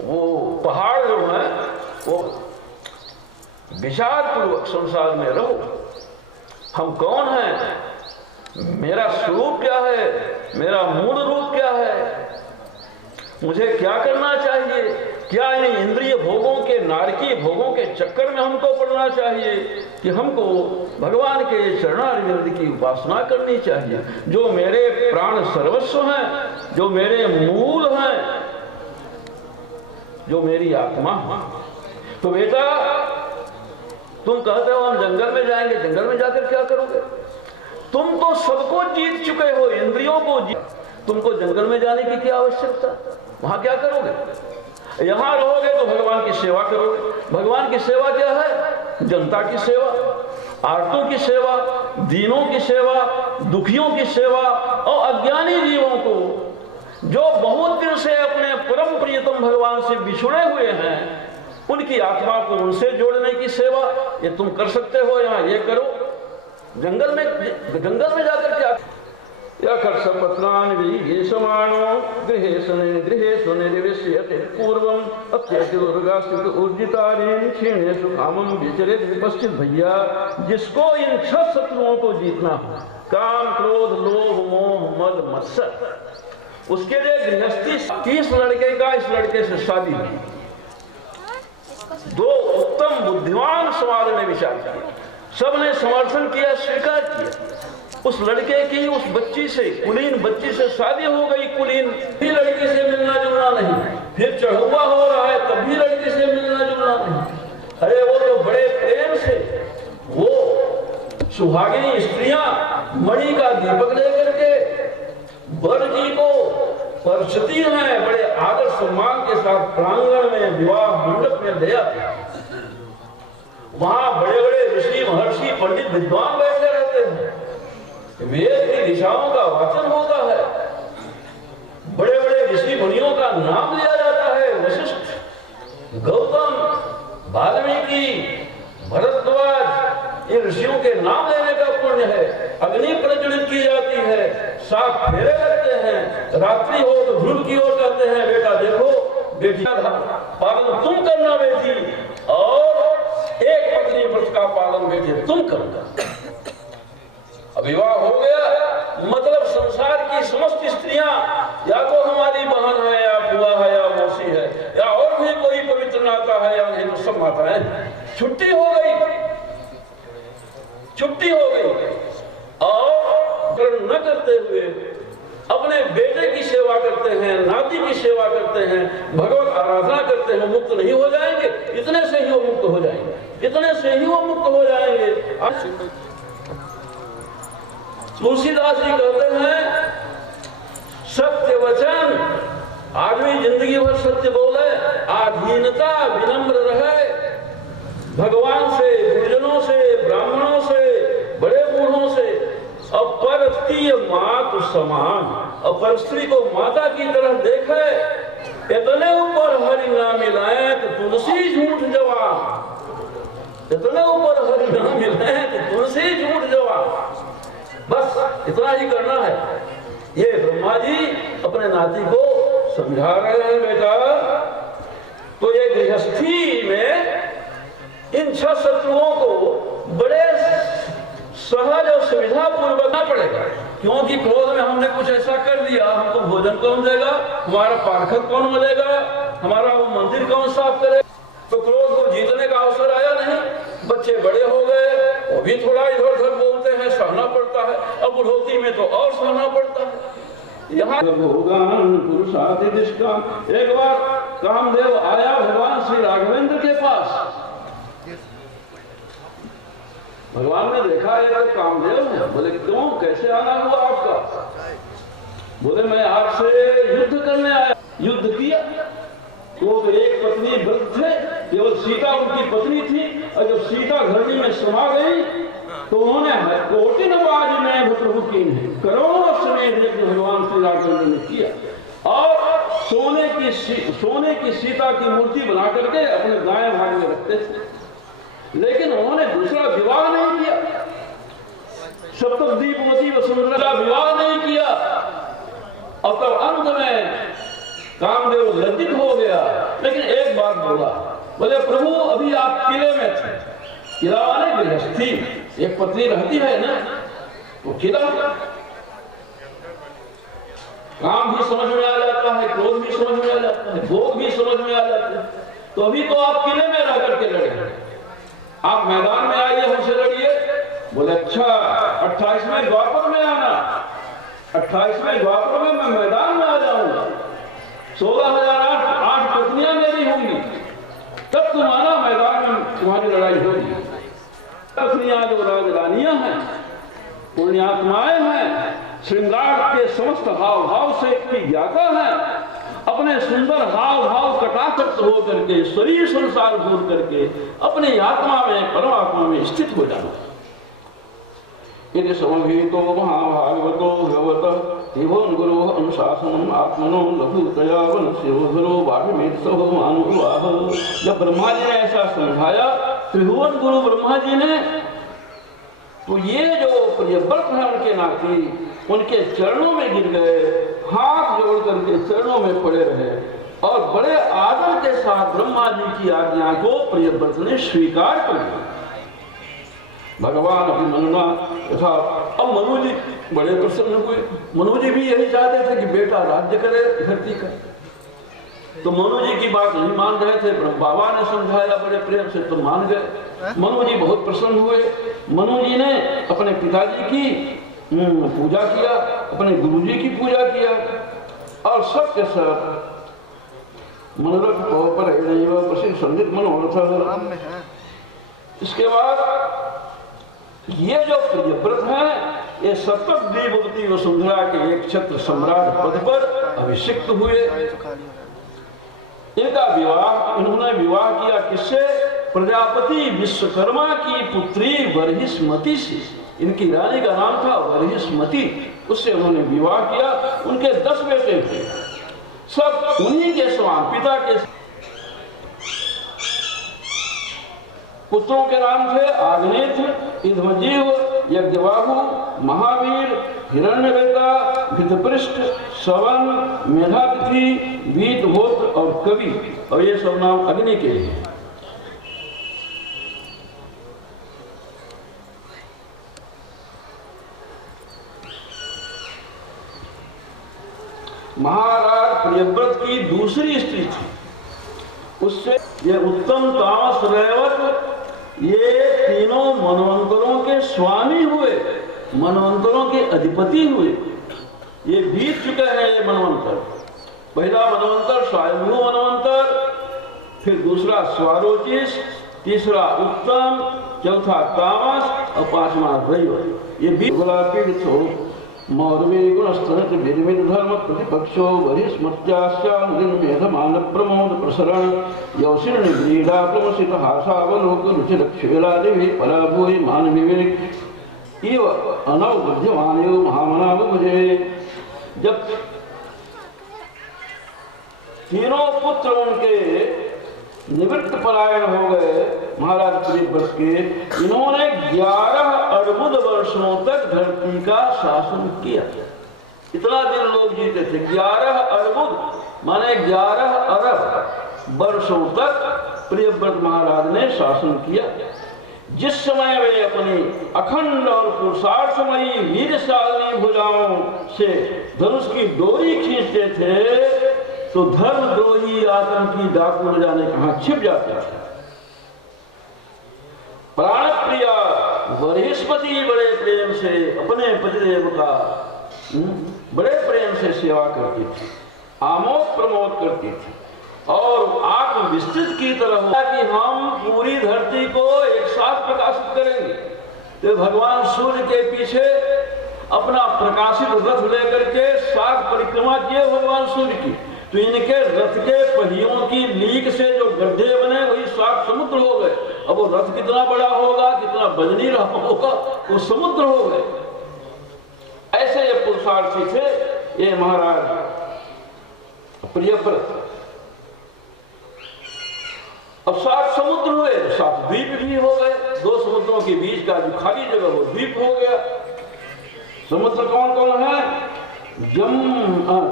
वो पहाड़ जो है वो विचार पूर्वक संसार में रहो, हम कौन हैं, मेरा स्वरूप क्या है, मेरा मूल रूप क्या है, मुझे क्या करना चाहिए, क्या इन इंद्रिय भोगों के नारकीय भोगों के चक्कर में हमको पड़ना चाहिए कि हमको भगवान के चरणारविंद की उपासना करनी चाहिए, जो मेरे प्राण सर्वस्व हैं, जो मेरे मूल हैं, जो मेरी आत्मा है। तो बेटा तुम कहते हो हम जंगल में जाएंगे, जंगल में जाकर क्या करोगे? तुम तो सबको जीत चुके हो, इंद्रियों को जीत, तुमको जंगल में जाने की क्या आवश्यकता? वहां क्या करोगे? यहां रहोगे तो भगवान की सेवा करोगे। भगवान की सेवा क्या है? जनता की सेवा, आर्तों की सेवा, दीनों की सेवा, दुखियों की सेवा, और अज्ञानी जीवों को जो बहुत दिन से अपने परम प्रियतम भगवान से बिछुड़े हुए हैं, उनकी आत्मा को उनसे जोड़ने की सेवा ये तुम कर सकते हो। यहाँ ये करो, जंगल में जाकर क्या भैया, जिसको इन 6 शत्रुओं को जीतना हो, काम क्रोध लोभ मोह मद मत्सर, उसके लिए गृहस्थी। इस लड़के का इस लड़के से शादी हुई, 2 उत्तम बुद्धिमान समाज ने विचार किया, सबने समर्थन किया, स्वीकार किया। उस लड़के की उस बच्ची से, कुलीन बच्ची से शादी हो गई। कुलीन भी लड़की से मिलना जुलना नहीं, फिर चढ़ुआ हो रहा है तब भी लड़की से मिलना जुलना नहीं। अरे वो तो बड़े प्रेम से वो सुहागिनी स्त्रियां मणि का दीपक लेकर के वर जी को परिचिति हैं, बड़े आदर सम्मान के साथ प्रांगण में विवाह मंडप में ले आते। वहां बड़े बड़े ऋषि महर्षि पंडित विद्वान बैठे रहते हैं, वेद की दिशाओं का वाचन होता है, बड़े बड़े ऋषि मुनियों का नाम लिया जाता है, वशिष्ठ, गौतम, वाल्मीकि, भरद्वाज, इन ऋषियों के नाम लेने का पुण्य है। अग्नि प्रज्वलित की जाती है, 7 फेरे लगते हैं, रात्रि हो तो ध्रुव की ओर कहते हैं, बेटा देखो बेटी का पालन तुम करना बेटी, और एक पत्नी व्रत का पालन बेटी तुम करना। अब विवाह हो गया, मतलब संसार की समस्त स्त्रियां या तो हमारी बहन है या बुआ है या मौसी है या और भी कोई पवित्र नाता है या नहीं, तो सब माताएं। छुट्टी हो गई, छुट्टी हो गई, और कर्म न करते हुए अपने बेटे की सेवा करते हैं, नाती की सेवा करते हैं, भगवत आराधना करते हैं, मुक्त नहीं हो जाएंगे? इतने से ही वो मुक्त हो जाएंगे, इतने से ही वो मुक्त हो जाएंगे। तुलसीदास जी कहते हैं, सत्य वचन, आदमी जिंदगी भर सत्य बोले, आधीनता विनम्र रहे, भगवान से, गुरुजनों से, ब्राह्मणों से, बड़े बूढ़ों से, अपरस्त्रीय मातु समान, अपर स्त्री को माता की तरह देखे, इतने ऊपर हरि ना मिलाए तो तुलसी झूठ जवान, इतने ऊपर हरि ना मिलाए तो तुलसी झूठ जवान। बस इतना ही करना है। ये ब्रह्मा जी अपने नाती को समझा रहे हैं, बेटा तो ये गृहस्थी में इन 6 शत्रुओं को बड़े सहज और सुविधा पूर्वक ना पड़ेगा, क्योंकि क्रोध में हमने कुछ ऐसा कर दिया, हमको भोजन कौन देगा, हमारा पार्षद कौन मिलेगा, हमारा वो मंदिर कौन साफ करेगा। तो क्रोध को जीतने का अवसर आया नहीं। बच्चे बड़े हो गए, वो भी थोड़ा इधर उधर बोलते हैं, सहना पड़ता है। अब बुढ़ोती में तो और सहना पड़ता है। यहाँ एक बार कामदेव आया भगवान श्री राघवेंद्र के पास। भगवान ने देखा ये तो कामदेव है। बोले क्यों, कैसे आना हुआ आपका? बोले मैं आपसे युद्ध करने आया। युद्ध किया तो एक पत्नी वृद्ध थे, केवल सीता उनकी पत्नी थी, और जब सीता घरनी में समा गई तो उन्होंने कोटि नवाज में प्रभु की करोड़ों समेत यज्ञ भगवान श्री रामचंद्र ने किया, और सोने की सीता की मूर्ति बना करके अपने दाएं भाग में रखते थे। लेकिन उन्होंने दूसरा विवाह नहीं किया, सप्तद्वीपवती वसुंधरा विवाह नहीं किया। और तब अंत में कामदेव लज्जित हो गया, लेकिन एक बात बोला। बोले प्रभु अभी आप किले में थे, किला माने गृहस्थी, एक पत्नी रहती है ना, तो किला काम भी समझ में आ जाता है, क्रोध भी समझ में आ जाता है, भोग भी समझ में आ जाते हैं। तो अभी तो आप किले में रह करके लड़े, आप मैदान में आइए, हमसे लड़िए। बोले अच्छा 28वें द्वापर में आना, 28वें द्वापर में मैं मैदान में आ जाऊंगा, 16,008 पत्नियां मेरी होंगी, तब तुम्हारा मैदान में तुम्हारी लड़ाई होगी। पत्नियां जो राजरानियां हैं, पुण्यात्माएं हैं, श्रृंगार के समस्त हाव भाव से की ज्ञाता है, अपने सुंदर हाव भाव कटाक्षत हो करके शरीर संसार भूल करके अपनी आत्मा में परमात्मा में स्थित हो जाना। यदि समभीतो महाभागवतो भगवतः त्रिभुवन गुरो अनुशासनम आत्मनो लघुतया वनस्योधरो बाढ़मेत्सो मानुवाह। जब ब्रह्मा जी ने ऐसा समझाया, त्रिभुवन गुरु ब्रह्मा जी ने, तो ये जो प्रियव्रत है उनके नाती, उनके चरणों में गिर गए, हाथ जोड़ करके चरणों में पड़े रहे, और बड़े आदर के साथ ब्रह्मा जी की आज्ञा को प्रियव्रत ने स्वीकार कर लिया। भगवान अभिमन्युना तथा अब मनु जी बड़े प्रसन्न हुए। मनु जी भी यही चाहते थे कि बेटा राज्य करे धरती का, तो मनु जी की बात नहीं मान रहे थे। बाबा ने समझाया बड़े प्रेम से, तो मान गए। मनु जी बहुत प्रसन्न हुए। मनु जी ने अपने पिताजी की पूजा किया, अपने गुरु जी की पूजा किया, और सबके सब मनोरथ पर प्रसिद्ध संदित मनोरथ। इसके बाद ये जो प्रियव्रत है, ये सप्तद्वीपवती वसुंधरा के एक छत्र सम्राट पद पर अभिषिक्त हुए। इनका विवाह, इन्होंने विवाह किया किससे? प्रजापति विश्वकर्मा की पुत्री वर्हिष्मति से। इनकी रानी का नाम था वर्हिष्मति, उससे उन्होंने विवाह किया। उनके 10 बेटे थे, सब उन्हीं के समान पिता के। पुत्रों के नाम थे आग्नेत्र, इन्द्रजीव, यज्ञबाहु, महावीर, हिरण्यवेता, भितपृष्ठ, सवन, मेधातिथि, वीतहोत्र और कवि, और ये सब नाम अग्नि के हैं। महाराज प्रियव्रत की दूसरी स्त्री थी, उससे ये उत्तम तामस रेवत, ये तीनों मनवंतरों के स्वामी हुए, मनवंतरों के अधिपति हुए। ये बीत चुके हैं ये मनवंतर। पहला मनवंतर स्वयंभू मनवंतर, फिर दूसरा स्वारोचिस, तीसरा उत्तम, चौथा तामस और 5वां रैवत। ये बीत गुलापीठ मौर्वी गुणस्तनत विधिविध धर्म प्रतिपक्षो वरिष्मत्यास्यानुदिन मान प्रमोद प्रसरण यौशीर्ण ग्रीडा प्रमसित हासावलोक रुचिरक्षेला देवी पराभूय मान विवेक इव अनवबुद्धिमानयो महामनाव मुझे। जब तीनों पुत्र उनके निवृत्त पलायन हो गए महाराज प्रियव्रत के, इन्होंने 11 अर्बुद वर्षों तक धरती का शासन किया। इतना दिन लोग जीते थे। 11 अर्बुद माने 11 अरब वर्षों तक प्रियव्रत महाराज ने शासन किया। जिस समय वे अपनी अखंड और पुरुषार्थमयी वीरशालिनी भुजाओं से धनुष की डोरी खींचते थे तो धर्मद्रोही आतंकी डाकू न जाने कहां छिप जाते थे। प्राण प्रिया बृहस्पति बड़े प्रेम से अपने पतिदेव का बड़े प्रेम से सेवा करती थी, आमोद प्रमोद करती थी और आत्म विस्तृत की तरह कि हम पूरी धरती को एक साथ प्रकाशित करेंगे। तो भगवान सूर्य के पीछे अपना प्रकाशित रथ लेकर के 7 परिक्रमा किए भगवान सूर्य की, तो इनके रथ के पहियों की लीक से जो गड्ढे बने वही 7 समुद्र हो गए। अब वो रथ कितना बड़ा होगा, कितना वजनी रहा होगा, वो समुद्र हो गए। ऐसे ये पुरुषार्थी थे ये महाराज प्रियव्रत। अब 7 समुद्र हुए, 7 द्वीप भी हो गए। 2 समुद्रों के बीच का जो खाली जगह वो द्वीप हो गया। समुद्र कौन कौन है?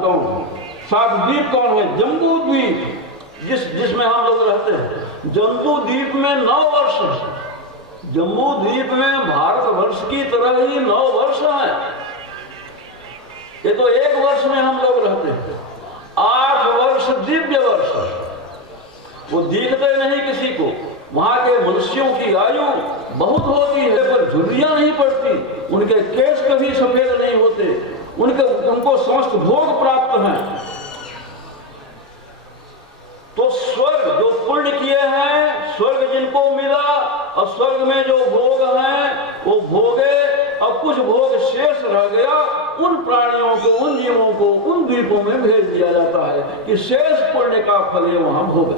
कौन 7 द्वीप कौन है? जम्बू द्वीप, जिसमें हम लोग रहते हैं। जम्बू द्वीप में 9 वर्ष है। जम्बू द्वीप में भारत वर्ष की तरह ही 9 वर्ष है। ये तो 1 वर्ष में हम लोग रहते हैं। 8 वर्ष दिव्य वर्ष है, वो दिखते नहीं किसी को। वहां के मनुष्यों की आयु बहुत होती है पर झुर्रियां नहीं पड़ती, उनके केश कभी सफेद नहीं होते, उनको समस्त भोग प्राप्त हैं। तो स्वर्ग जो पुण्य किए हैं, स्वर्ग जिनको मिला, और स्वर्ग में जो भोग हैं वो भोगे, और कुछ भोग शेष रह गया, उन प्राणियों को, उन जीवों को उन द्वीपों में भेज दिया जाता है कि शेष पुण्य का फल ये वहां भोगे।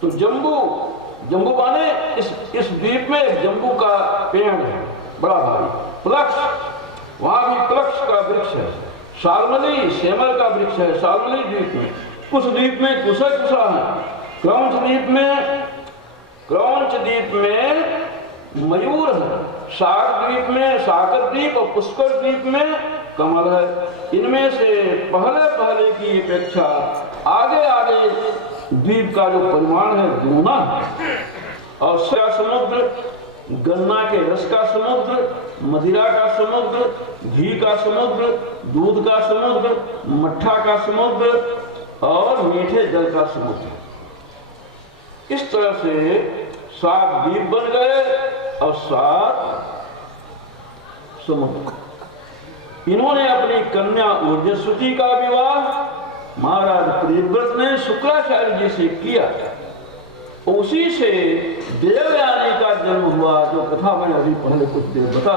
तो जम्बू माने इस द्वीप में जम्बू का पेड़ है बड़ा भारी, प्लक्ष, वहां भी प्लक्ष का वृक्ष है। शाल्मली सेमर का वृक्ष है शाल्मली द्वीप में। कुछ द्वीप में कुशा है। क्रौंच द्वीप में मयूर है। शाक द्वीप में शाकर द्वीप और पुष्कर द्वीप में कमल है। इनमें से पहले की अपेक्षा आगे द्वीप का जो परिमाण है दुगना है। और समुद्र, गन्ना के रस का समुद्र, मदिरा का समुद्र, घी का समुद्र, दूध का समुद्र, मट्ठा का समुद्र और मीठे जल का समुद्र। इस तरह से 7 द्वीप बन गए और 7 समुद्र। इन्होंने अपनी कन्या ऊर्जस्वती का विवाह महाराज प्रियव्रत ने शुक्राचार्य जी से किया। उसी से देवयानी का जन्म हुआ, जो कथा मैंने अभी पहले कुछ देर बता।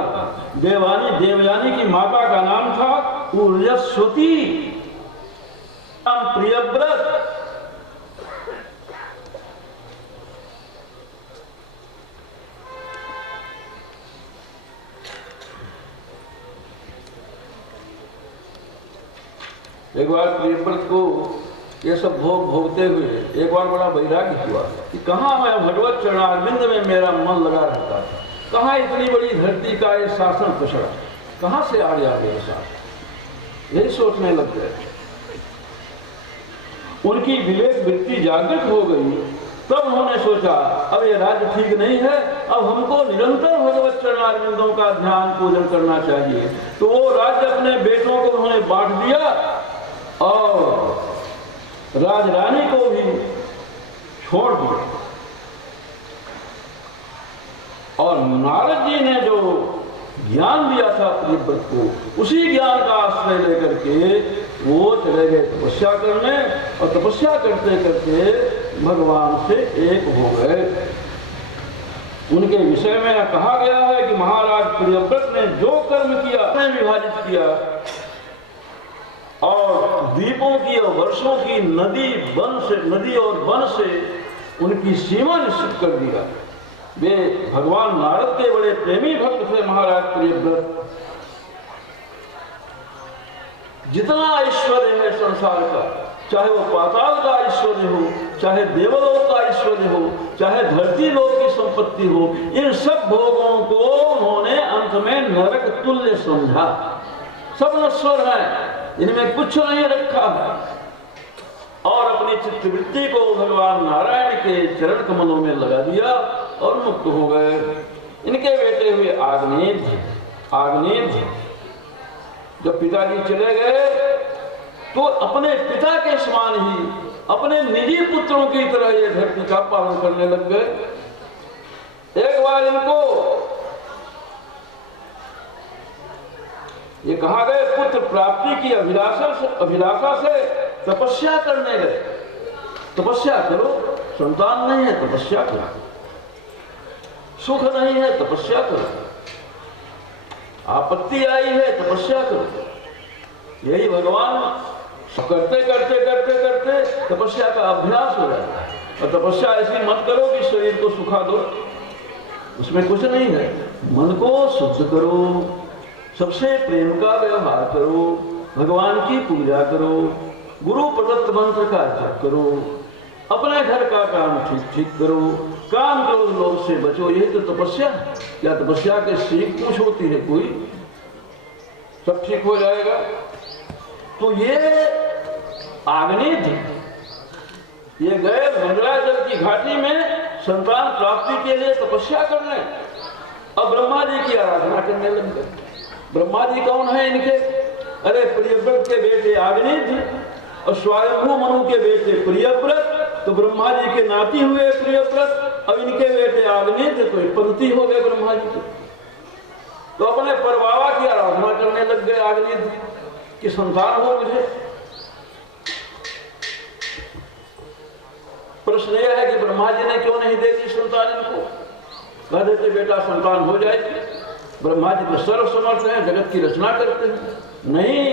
देवयानी की माता का नाम था ऊर्जस्वती, प्रियव्रत। एक बार प्रियव्रत को ये सब भोग भोगते हुए एक बार बड़ा वैराग्य हुआ कि कहाँ मैं भगवत चरणारविंद में मेरा मन लगा रहता था, कहाँ इतनी बड़ी धरती का ये शासन पसरा, कहाँ से आ गया मेरे साथ। यही सोचने लग गए। उनकी विवेक वृत्ति जागृत हो गई। तब उन्होंने सोचा अब ये राज्य ठीक नहीं है, अब हमको निरंतर भगवत चरणारविंदों का ध्यान पूजन करना चाहिए। तो वो राज्य अपने बेटों को उन्होंने बांट दिया और राजरानी को भी छोड़ दिया। और नारद जी ने जो ज्ञान दिया था प्रियव्रत को, उसी ज्ञान का आश्रय लेकर के वो चले गए तपस्या करने, और तपस्या करते करते भगवान से एक हो गए। उनके विषय में कहा गया है कि महाराज प्रियव्रत ने जो कर्म किया उसने विभाजित किया, और द्वीपों की और वर्षों की नदी और वन से उनकी सीमा निश्चित कर दिया। वे भगवान नारद के बड़े प्रेमी भक्त थे महाराज प्रियव्रत। जितना ऐश्वर्य है संसार का, चाहे वो पाताल का ऐश्वर्य हो, चाहे देवलोक का ऐश्वर्य हो, चाहे धरती लोक की संपत्ति हो, इन सब भोगों को उन्होंने अंत में नरक तुल्य समझा। सब नश्वर है, इनमें कुछ नहीं रखा है। और अपनी चित्तवृत्ति को भगवान नारायण के चरण कमलों में लगा दिया और मुक्त हो गए। इनके बेटे हुए आग्नेय। जब पिताजी चले गए तो अपने पिता के समान ही अपने निजी पुत्रों की तरह ये धरती का पालन करने लग गए। एक बार इनको ये कहा गए पुत्र प्राप्ति की अभिलाषा से तपस्या करने गए। तपस्या करो, संतान नहीं है तपस्या करो, सुख नहीं है तपस्या करो, आपत्ति आई है तपस्या करो। यही भगवान करते करते करते करते तपस्या का अभ्यास हो जाता है। और तपस्या ऐसी मत करो कि शरीर को सुखा दो, उसमें कुछ नहीं है। मन को शुद्ध करो, सबसे प्रेम का व्यवहार करो, भगवान की पूजा करो, गुरु प्रदत्त मंत्र का जप करो, अपने घर का काम ठीक करो, काम क्रोध लोभ से बचो। यही तो तपस्या है। क्या तपस्या के सीख पूछ होती है कोई? सब ठीक हो जाएगा। तो ये आग्नेय थे, ये गए मंगलाचल की घाटी में संतान प्राप्ति के लिए तपस्या करने। अब ब्रह्मा जी की आराधना करने लग गए। ब्रह्मा जी कौन है इनके? अरे प्रियव्रत के बेटे आग्नेय थे और स्वयंभू मनु के बेटे प्रियव्रत, तो ब्रह्मा जी के नाती हुए प्रियव्रत। अब इनके बेटे आग्नेय थे तो पंथी हो गए ब्रह्मा जी के। तो अपने परबाबा की आराधना करने लग गए आग्नेय की संतान हो मुझे। प्रश्न यह है कि ब्रह्मा जी ने क्यों नहीं दे दी संतान इनको? कह देते बेटा संतान हो जाएगी। ब्रह्मा जी तो सर्वसमर्थ हैं, जगत की रचना करते हैं। नहीं,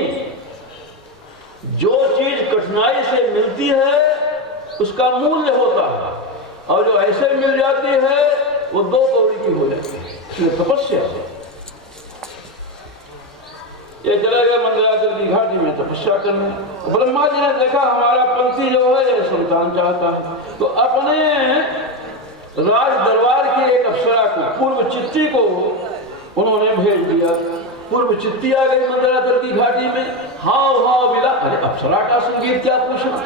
जो चीज कठिनाई से मिलती है उसका मूल्य होता है, और जो ऐसे मिल जाती है वो दो कौड़ी की हो जाती है। इसलिए तपस्या से ये चले गए मंगलाचल की घाटी में तपस्या करने। ब्रह्मा जी ने देखा हमारा पंथी जो है ये संतान चाहता है, तो अपने राज दरबार की एक अप्सरा को, पूर्व चित्ती को उन्होंने भेज दिया। पूर्व चित्ती आ गई मंगलाचल की घाटी में। हाव मिला। अरे अप्सरा का संगीत क्या पूछना,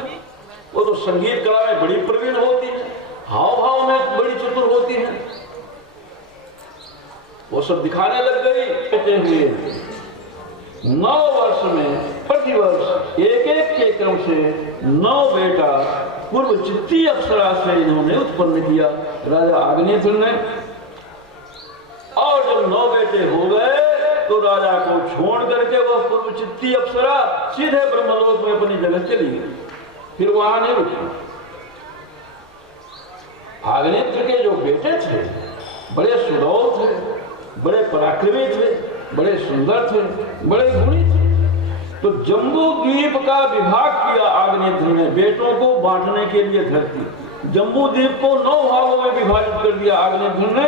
वो तो संगीत कला में बड़ी प्रवीण होती है, हाव में बड़ी चतुर होती है। वो सब दिखाने लग गई। कहते हुए 9 वर्ष में प्रतिवर्ष एक के क्रम से 9 बेटा पूर्व चित्ती अप्सरा से इन्होंने उत्पन्न किया राजा आग्नेय ने। और जब 9 बेटे हो गए तो राजा को छोड़ करके वह पूर्व चित्ती अप्सरा सीधे ब्रह्मलोक में अपनी जगह चली गई। फिर वहां नहीं रुकी। आग्नेय के जो बेटे थे बड़े सुडौल थे, बड़े पराक्रमी थे, बड़े सुंदर थे, बड़े गुणी थे। तो जम्बू द्वीप का विभाग किया आग्नेय ने बेटों को बांटने के लिए धरती। जम्बू द्वीप को 9 भागों में विभाजित कर दिया आग्नेय ने,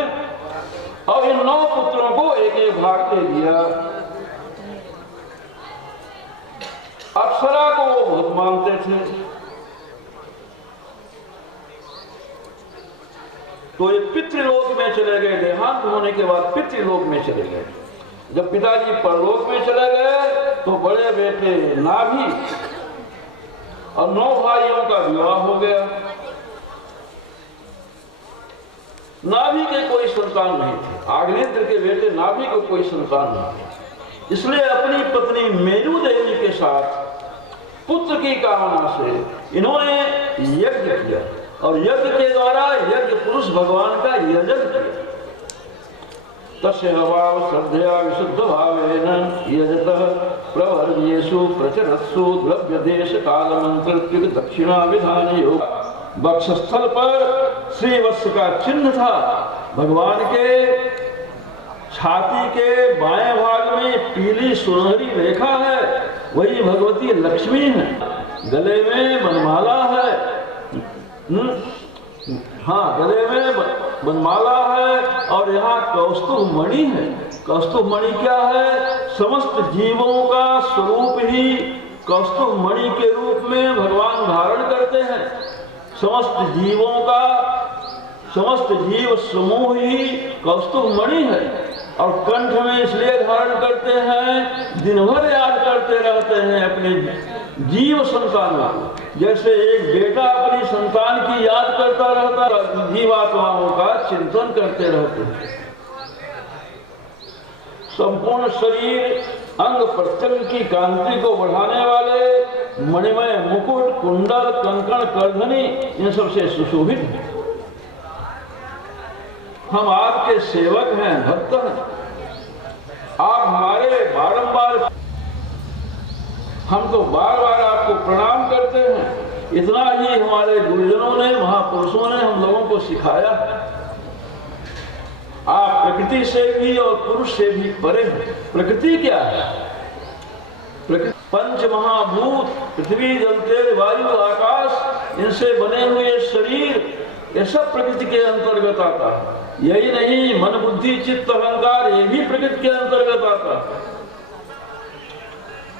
और इन 9 पुत्रों को एक भाग दे दिया। अप्सरा को वो बहुत मानते थे। तो ये पितृलोक में चले गए। देहांत होने के बाद पितृलोक में चले गए। जब पिताजी परलोक में चले गए तो बड़े बेटे नाभि और 9 भाइयों का विवाह हो गया। नाभि के कोई संतान नहीं थे। आग्नेय के बेटे नाभि को कोई संतान नहीं थे। इसलिए अपनी पत्नी मेरु देवी के साथ पुत्र की कामना से इन्होंने यज्ञ किया, और यज्ञ के द्वारा यज्ञ पुरुष भगवान का यजन किया। तस्य भाव श्रद्धया विशुद्ध भावेन यजतः प्रवर्येषु प्रचरत्सु द्रव्य देश काल मंत्र दक्षिणा विधान योग। वक्षस्थल पर श्रीवत्स का चिन्ह था। भगवान के छाती के बाएं भाग में पीली सुनहरी रेखा है, वही भगवती लक्ष्मी है। गले में वनमाला है। हाँ, गले में वनमाला है, और यहाँ कौस्तुभ मणि है। कौस्तुभ मणि क्या है? समस्त जीवों का स्वरूप ही कौस्तुभ मणि के रूप में भगवान धारण करते हैं। समस्त जीवों का, समस्त जीव समूह ही कौस्तुभ मणि है, और कंठ में इसलिए धारण करते हैं, दिन भर याद करते रहते हैं अपने जीव संतानों को। जैसे एक बेटा अपनी संतान की याद करता रहता है, जीवात्माओं का चिंतन करते रहते हैं। संपूर्ण शरीर अंग प्रत्यंग की कांति को बढ़ाने वाले मणिमय मुकुट, कुंडल, कंकण, करधनी इन सबसे सुशोभित हैं। हम आपके सेवक हैं, भक्त हैं। आप हमारे बारंबार, हम तो बार बार आपको प्रणाम करते हैं। इतना ही हमारे गुरुजनों ने, महापुरुषों ने हम लोगों को सिखाया। आप प्रकृति से भी और पुरुष से भी परे हैं। प्रकृति क्या है? पंच महाभूत, पृथ्वी, जल, तेज, वायु, आकाश, इनसे बने हुए शरीर, ये सब प्रकृति के अंतर्गत आता है। यही नहीं, मन, बुद्धि, चित्त, अहंकार, ये भी प्रकृति के अंतर्गत आता है।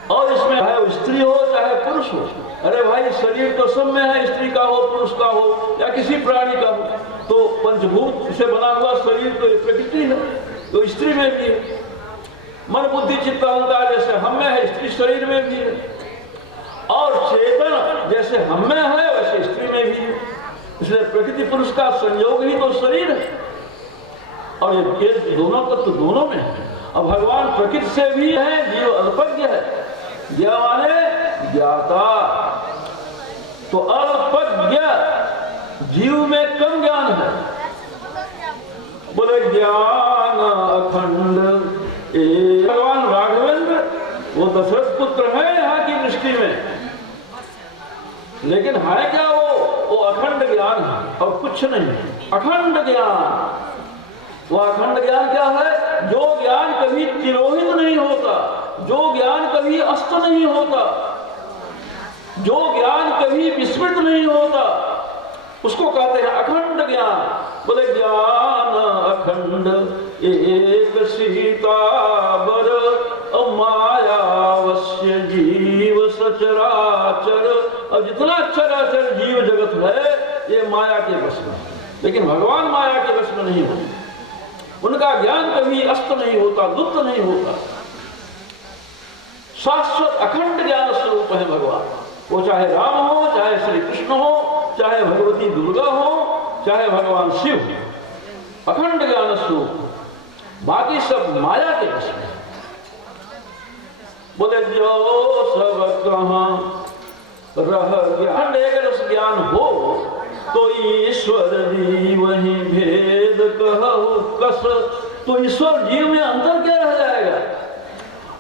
और इसमें चाहे स्त्री हो चाहे पुरुष हो, अरे भाई शरीर तो सब में है, स्त्री का हो, पुरुष का हो या किसी प्राणी का हो, तो पंचभूत से बना हुआ शरीर तो प्रकृति है, तो स्त्री में भी है। मन, बुद्धि, चित्त, अहंकार जैसे हम में है, स्त्री शरीर में भी है। और चेतन जैसे हम में है वैसे स्त्री में भी है। इसलिए प्रकृति पुरुष का संयोग ही तो शरीर है। और ये दोनों को तो दोनों में है। अब भगवान प्रकृति से भी है, जीव अल्पज्ञ है। ज्ञा माने ज्ञाता, तो अल्पज्ञ जीव में कम ज्ञान है। बोले ज्ञान अखंड। भगवान राघवेंद्र वो दशरथ पुत्र है यहाँ की दृष्टि में, लेकिन है क्या वो अखंड ज्ञान है और कुछ नहीं। अखंड ज्ञान, वो अखंड ज्ञान क्या है? जो ज्ञान कभी तिरोहित नहीं होता, जो ज्ञान कभी अस्त नहीं होता, जो ज्ञान कभी विस्मृत नहीं होता, उसको कहते हैं अखंड ज्ञान। बोले ज्ञान अखंड एक सीता बर मायावश्य जीव सचराचर। और जितना चराचर जीव जगत है ये माया के वश में, लेकिन भगवान माया के वश में नहीं होते। उनका ज्ञान कभी अस्त नहीं होता, लुप्त नहीं होता। शाश्वत अखंड ज्ञान स्वरूप है भगवान। वो चाहे राम हो, चाहे श्री कृष्ण हो, चाहे भगवती दुर्गा हो, चाहे भगवान शिव, अखंड ज्ञान स्वरूप। बाकी सब माया के वश में। बोले जो सब कहां रह ज्ञान, एक रस ज्ञान हो तो ईश्वर जीव वही भेद कहु कस। तो ईश्वर जीव में अंतर क्या रह जाएगा?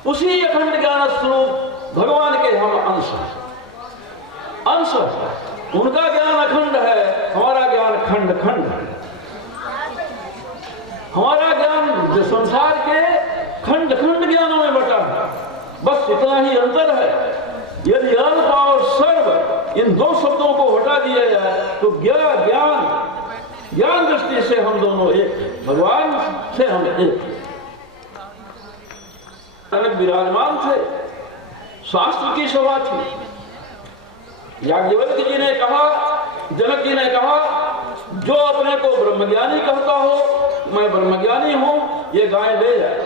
उसी अखंड ज्ञान स्वरूप भगवान के हम अंश अंश। उनका ज्ञान अखंड है, हमारा ज्ञान खंड खंड है। हमारा ज्ञान संसार के खंड खंड ज्ञानों में बटा है, बस इतना ही अंतर है। यदि अल्प और सर्व इन दो शब्दों को हटा दिया जाए तो ज्ञान दृष्टि से हम दोनों एक, भगवान से हम एक। जनक विराजमान थे, शास्त्र की सभा थी। याज्ञवल्क्य जी ने कहा, जनक जी ने कहा, जो अपने को ब्रह्मज्ञानी कहता हो, मैं ब्रह्मज्ञानी हूं, ये गाय ले जाए।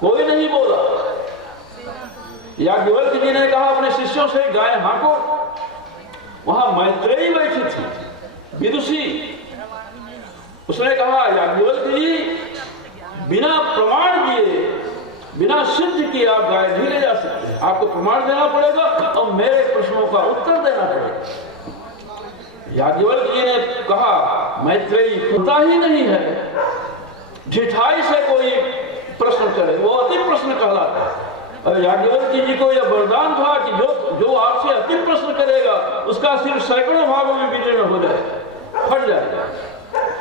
कोई नहीं बोला। याज्ञवल्क्य जी ने कहा अपने शिष्यों से, गाय हांको। वहां मैत्रेयी बैठी थी, विदुषी। उसने कहा, याज्ञवल्क्य जी, बिना प्रमाण दिए, बिना सिद्ध किए आप गाय नहीं ले जा सकते। आपको प्रमाण देना पड़ेगा और मेरे प्रश्नों का उत्तर देना पड़ेगा। याज्ञवल्क्य जी ने कहा, मैत्रेयी पता ही नहीं है, ढिठाई से कोई प्रश्न करे वो अति प्रश्न कहलाता है। और याज्ञवल्क्य जी को यह वरदान था कि जो आपसे अति प्रश्न करेगा उसका सिर सैकड़ों भागों में विलीन हो जाए, फट जाएगा।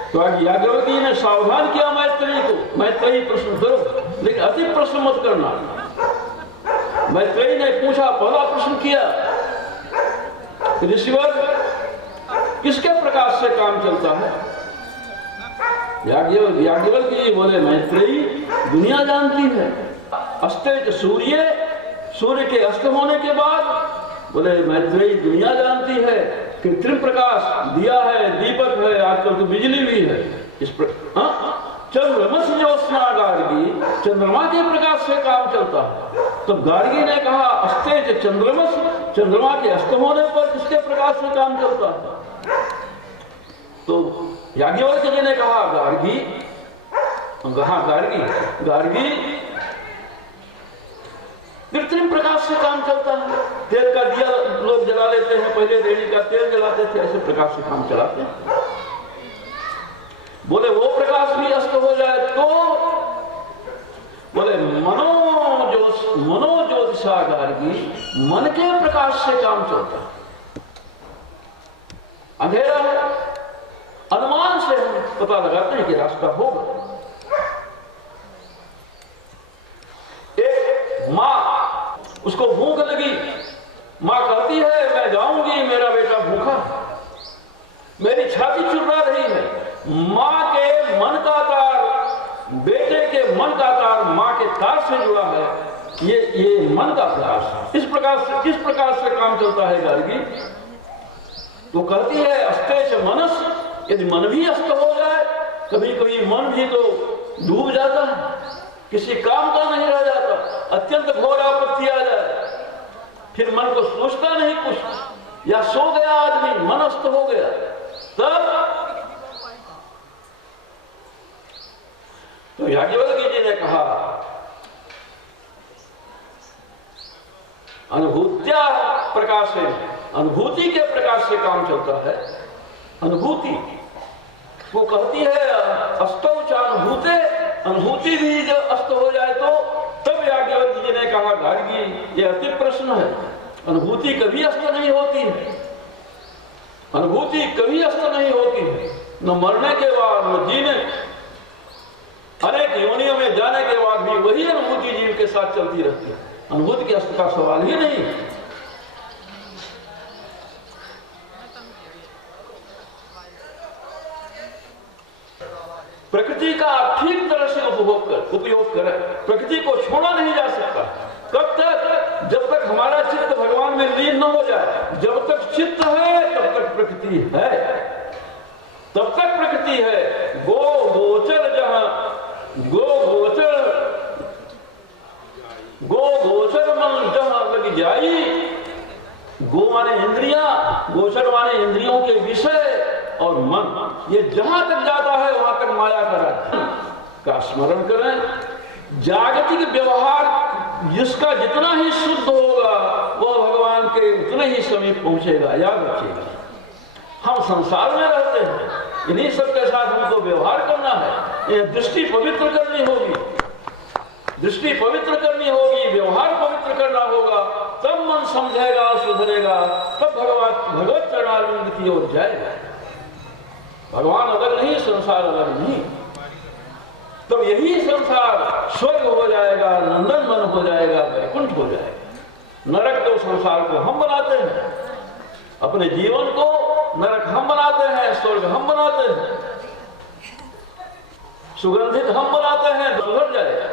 तो याज्ञवल्क्य जी ने सावधान किया मैत्रेयी को, मैत्रेयी प्रश्न करो लेकिन अति प्रश्न मत करना। मैत्रेयी ने पूछा, पहला प्रश्न किया, ऋषिवर किसके प्रकाश से काम चलता है? याज्ञवल्क्य जी बोले, मैत्रेयी दुनिया जानती है। अस्तेज सूर्य, सूर्य के अस्त होने के बाद, बोले मैत्रेयी दुनिया जानती है। कृत्रिम प्रकाश दिया है, दीपक है, आजकल तो बिजली भी है। इस चंद्रमस ज्योत्स्नागार की चंद्रमा के प्रकाश से काम चलता है। तो गार्गी ने कहा अस्ते चंद्रमस, चंद्रमा के अस्त होने पर किसके प्रकाश से काम चलता है? तो याज्ञवल्क्य जी ने कहा गार्गी कृत्रिम प्रकाश से काम चलता है। तेल का दिया लोग जला लेते हैं, पहले रेडी का तेल जलाते थे, ऐसे प्रकाश से काम चलाते हैं। बोले वो प्रकाश भी अस्त हो जाए तो बोले मनोज्योतिषा गार्गी, मन के प्रकाश से काम चलता है। अंधेरा है, अनुमान से हम पता लगाते हैं कि रास्ता होगा। एक मां, उसको भूख लगी, मां कहती है मैं जाऊंगी, मेरा बेटा भूखा, मेरी छाती चिल्ला रही है। मां के मन का तार, बेटे के मन का तार मां के तार से जुड़ा है। ये मन का प्रकाश, इस प्रकार से काम चलता है गार्गी। तो कहती है अस्तेच मनस, यदि मन भी अस्त हो जाए, कभी कभी मन भी तो डूब जाता है, किसी काम का नहीं रह जाता, अत्यंत घोर आपत्ति आ जाए, फिर मन को सोचता नहीं कुछ, या सो गया आदमी, मन अस्त हो गया, तब तो याज्ञवल्क्य जी ने कहा अनुभूत्या प्रकाश है, अनुभूति के प्रकाश से काम चलता है। अनुभूति वो कहती है अस्तौ चानुभूते, अनुभूति भी जब अस्त हो जाए तो तब याज्ञवल्क्य जी ने कहा गार्गी ये अति प्रश्न है, अनुभूति कभी अस्त नहीं होती है, अनुभूति कभी अस्त नहीं होती है, न मरने के बाद न जीने, अनेक योनियों में जाने के बाद भी वही अनुभूति जीव के साथ चलती रहती है। अनुभूति के अस्त का सवाल ही नहीं। प्रकृति का ठीक तरह से उपयोग करें, प्रकृति को छोड़ा नहीं जा सकता। कब तक? जब तक हमारा चित्त भगवान में लीन न हो जाए। जब तक चित्त है तब तक प्रकृति है, तब तक प्रकृति है। गो गोचर जहां गोचर मन जहां लग जाई, गो माने इंद्रियां, गोचर माने इंद्रियों के विषय, और मन ये जहां तक जाता है वहां तक माया का स्मरण करें। जागतिक व्यवहार जिसका जितना ही शुद्ध होगा वह भगवान के उतने ही समीप पहुंचेगा। याद रखिएगा, हम संसार में रहते हैं, इन्हीं सबके साथ हमको व्यवहार करना है। यह दृष्टि पवित्र करनी होगी, दृष्टि पवित्र करनी होगी, व्यवहार पवित्र करना होगा, तब मन समझेगा, सुधरेगा, तब भगवत चरणारविंद की ओर जाएगा। भगवान अलग नहीं, संसार अलग नहीं, तब यही संसार स्वर्ग हो जाएगा, नंदन वन हो जाएगा, वैकुंठ हो जाएगा। नरक तो संसार को हम बनाते हैं, अपने जीवन को नरक हम बनाते हैं, स्वर्ग हम बनाते हैं, सुगंधित हम बनाते हैं, सुधर जाएगा।